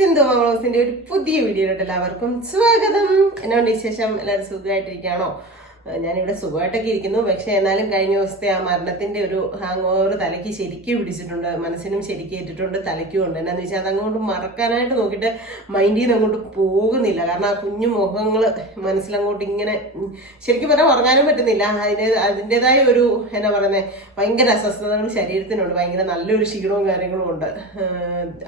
സിന്ധു മാമോസിന്റെ ഒരു പുതിയ വീഡിയോയിലോട്ട് എല്ലാവർക്കും സ്വാഗതം. എന്നാണ് വിശേഷം? എല്ലാവരും സുഖമായിട്ടിരിക്കുകയാണോ? ഞാനിവിടെ സുഖമായിട്ടൊക്കെ ഇരിക്കുന്നു. പക്ഷെ എന്നാലും കഴിഞ്ഞ ദിവസത്തെ ആ മരണത്തിന്റെ ഒരു ഹാങ് ഓവർ തലയ്ക്ക് ശരിക്കും പിടിച്ചിട്ടുണ്ട്, മനസ്സിനും ശരിക്കും ഏറ്റിട്ടുണ്ട്, തലയ്ക്കും ഉണ്ട്. എന്നാന്ന് വെച്ചാൽ അതങ്ങോട്ട് മറക്കാനായിട്ട് നോക്കിയിട്ട് മൈൻഡിൽ നിന്ന് അങ്ങോട്ട് പോകുന്നില്ല. കാരണം ആ കുഞ്ഞു മുഖങ്ങൾ മനസ്സിലങ്ങോട്ട് ഇങ്ങനെ ശരിക്കും പറഞ്ഞാൽ ഉറങ്ങാനും പറ്റുന്നില്ല. അതിൻ്റെതായ ഒരു എന്നാ പറയുന്നത് ഭയങ്കര അസ്വസ്ഥതകൾ ശരീരത്തിനുണ്ട്, ഭയങ്കര നല്ലൊരു ക്ഷീണവും കാര്യങ്ങളും ഉണ്ട്.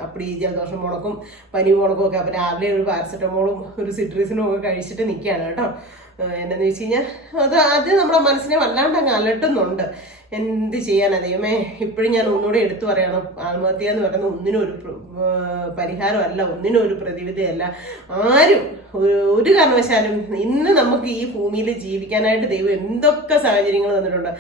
അപ്പടി ജലദോഷം മുണക്കും പനി മുണക്കും ഒക്കെ. അപ്പം രാവിലെ ഒരു പാരസെറ്റമോളും ഒരു സിട്രീസിനും ഒക്കെ കഴിച്ചിട്ട് നിൽക്കുകയാണ് കേട്ടോ. എന്നാന്ന് വെച്ച് കഴിഞ്ഞാൽ അത് നമ്മുടെ മനസ്സിനെ വല്ലാണ്ട് അങ്ങ് അലട്ടുന്നുണ്ട്. എന്ത് ചെയ്യാനാ ദൈവമേ. ഇപ്പോഴും ഞാൻ ഒന്നുകൂടെ എടുത്തു പറയണം, ആത്മഹത്യ എന്ന് പറയുന്നത് ഒന്നിനും ഒരു പരിഹാരമല്ല, ഒന്നിനും ഒരു പ്രതിവിധിയല്ല. ആരും ഒരു കാരണവശാലും ഇന്ന് നമുക്ക് ഈ ഭൂമിയിൽ ജീവിക്കാനായിട്ട് ദൈവം എന്തൊക്കെ സാഹചര്യങ്ങൾ തന്നിട്ടുണ്ട്.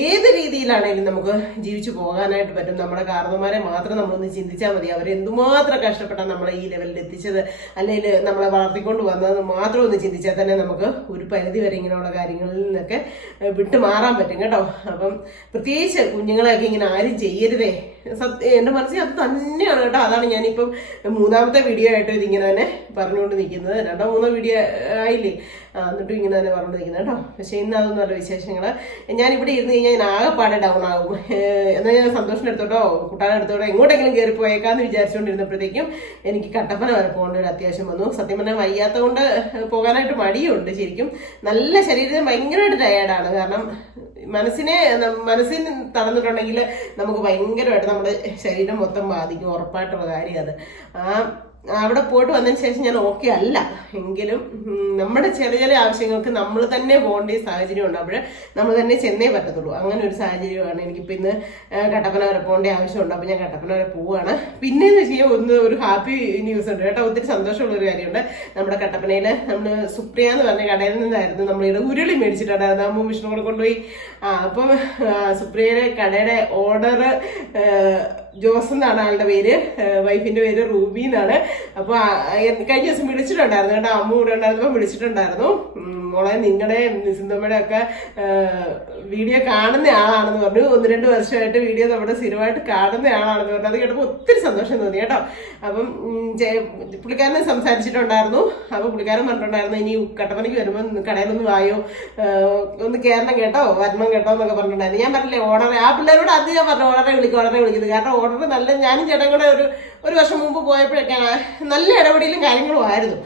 ഏത് രീതിയിലാണെങ്കിലും നമുക്ക് ജീവിച്ചു പോകാനായിട്ട് പറ്റും. നമ്മുടെ കാരണവന്മാരെ മാത്രം നമ്മളൊന്ന് ചിന്തിച്ചാൽ മതി. അവരെന്തുമാത്രം കഷ്ടപ്പെട്ടാണ് നമ്മളെ ഈ ലെവലിൽ എത്തിച്ചത്, അല്ലെങ്കിൽ നമ്മളെ വളർത്തിക്കൊണ്ട് വന്നത് മാത്രം ഒന്ന് ചിന്തിച്ചാൽ തന്നെ നമുക്ക് ഒരു പരിധി വരെ ഇങ്ങനെയുള്ള കാര്യങ്ങളിൽ നിന്നൊക്കെ വിട്ടു മാറാൻ പറ്റും കേട്ടോ. അപ്പം പ്രത്യേകിച്ച് കുഞ്ഞുങ്ങളെയൊക്കെ ഇങ്ങനെ ആരും ചെയ്യരുതേ. എൻ്റെ മനസ്സിൽ അത് തന്നെയാണ് കേട്ടോ. അതാണ് ഞാനിപ്പം മൂന്നാമത്തെ വീഡിയോ ആയിട്ട് ഇതിങ്ങനെ തന്നെ പറഞ്ഞുകൊണ്ട് നിൽക്കുന്നത്. രണ്ടോ മൂന്നോ വീഡിയോ ആയില്ലേ, എന്നിട്ടും ഇങ്ങനെ തന്നെ പറഞ്ഞുകൊണ്ട് നിൽക്കുന്നത് കേട്ടോ. പക്ഷെ ഇന്ന് അതൊന്നും അല്ല വിശേഷങ്ങൾ. ഞാനിവിടെ ഇരുന്ന് കഴിഞ്ഞാൽ ഞാൻ ആകെപ്പാടെ ഡൗൺ ആകും. എന്നാൽ ഞാൻ സന്തോഷം എടുത്തോട്ടോ കുട്ടാനെ എടുത്തോട്ടോ എങ്ങോട്ടെങ്കിലും കയറി പോയേക്കാന്ന് വിചാരിച്ചുകൊണ്ടിരുന്നപ്പോഴത്തേക്കും എനിക്ക് കട്ടപ്പന വരെ പോകേണ്ട ഒരു അത്യാവശ്യം വന്നു. സത്യം പറഞ്ഞാൽ വയ്യാത്ത കൊണ്ട് പോകാനായിട്ട് മടിയുണ്ട്. ശരിക്കും നല്ല ശരീരത്തിന് ഭയങ്കരമായിട്ട് ടയേർഡാണ്. കാരണം മനസ്സിന് തളർന്നിട്ടുണ്ടെങ്കിൽ നമുക്ക് ഭയങ്കരമായിട്ട് നമ്മുടെ ശരീരം മൊത്തം ബാധിക്കും, ഉറപ്പായിട്ടുള്ള കാര്യം അത്. അവിടെ പോയിട്ട് വന്നതിന് ശേഷം ഞാൻ ഓക്കെ അല്ല എങ്കിലും നമ്മുടെ ചെറിയ ചെറിയ ആവശ്യങ്ങൾക്ക് നമ്മൾ തന്നെ പോകേണ്ട സാഹചര്യം ഉണ്ടാകുമ്പോൾ നമ്മൾ തന്നെ ചെന്നേ പറ്റത്തുള്ളൂ. അങ്ങനെ ഒരു സാഹചര്യമാണ്. എനിക്കിപ്പോൾ ഇന്ന് കട്ടപ്പന വരെ പോകേണ്ട ആവശ്യമുണ്ട്. അപ്പോൾ ഞാൻ കട്ടപ്പന വരെ പോവുകയാണ്. പിന്നെയെന്ന് വെച്ച് കഴിഞ്ഞാൽ ഒരു ഹാപ്പി ന്യൂസ് ഉണ്ട് കേട്ടോ. ഒത്തിരി സന്തോഷമുള്ളൊരു കാര്യമുണ്ട്. നമ്മുടെ കട്ടപ്പനയിൽ നമ്മൾ സുപ്രിയ എന്ന് പറഞ്ഞ കടയിൽ നിന്നായിരുന്നു നമ്മളിവിടെ ഉരുളി മേടിച്ചിട്ടുണ്ടായിരുന്നു. അമ്മ വിഷ്ണു കൂടെ കൊണ്ടുപോയി. അപ്പം സുപ്രിയയുടെ കടയുടെ ഓർഡർ ജോസ് എന്നാണ് ആളുടെ പേര്, വൈഫിന്റെ പേര് റൂബി എന്നാണ്. അപ്പൊ കഴിഞ്ഞ ദിവസം വിളിച്ചിട്ടുണ്ടായിരുന്നു കേട്ടോ. അമ്മ കൂടെ ഉണ്ടായിരുന്നപ്പോൾ വിളിച്ചിട്ടുണ്ടായിരുന്നു. മോളെ നിങ്ങളുടെ സിന്ധമ്മയുടെ ഒക്കെ വീഡിയോ കാണുന്ന ആളാണെന്ന് പറഞ്ഞു. 1-2 വർഷമായിട്ട് വീഡിയോ നമ്മുടെ സ്ഥിരമായിട്ട് കാണുന്ന ആളാണെന്ന് പറഞ്ഞു. അത് കേട്ടപ്പോൾ ഒത്തിരി സന്തോഷം തോന്നി കേട്ടോ. അപ്പം പുള്ളിക്കാരനെ സംസാരിച്ചിട്ടുണ്ടായിരുന്നു. അപ്പൊ പുള്ളിക്കാരൻ പറഞ്ഞിട്ടുണ്ടായിരുന്നു ഇനി കട്ടപ്പനയ്ക്ക് വരുമ്പോൾ കടയിലൊന്ന് വായോ, ഒന്ന് കയറണം കേട്ടോ, വരണം കേട്ടോ എന്നൊക്കെ പറഞ്ഞിട്ടുണ്ടായിരുന്നു. ഞാൻ പറഞ്ഞില്ലേ ഓർഡർ, ആ പിള്ളേരോട് അത് ഞാൻ പറഞ്ഞു ഓർഡറെ വിളിക്കുന്നത്. കാരണം ഓർഡർ നല്ല, ഞാനും ചേട്ടൻ കൂടെ ഒരു വർഷം മുമ്പ് പോയപ്പോഴൊക്കെയാണ് നല്ല ഇടപെടലും കാര്യങ്ങളും ആയിരുന്നു.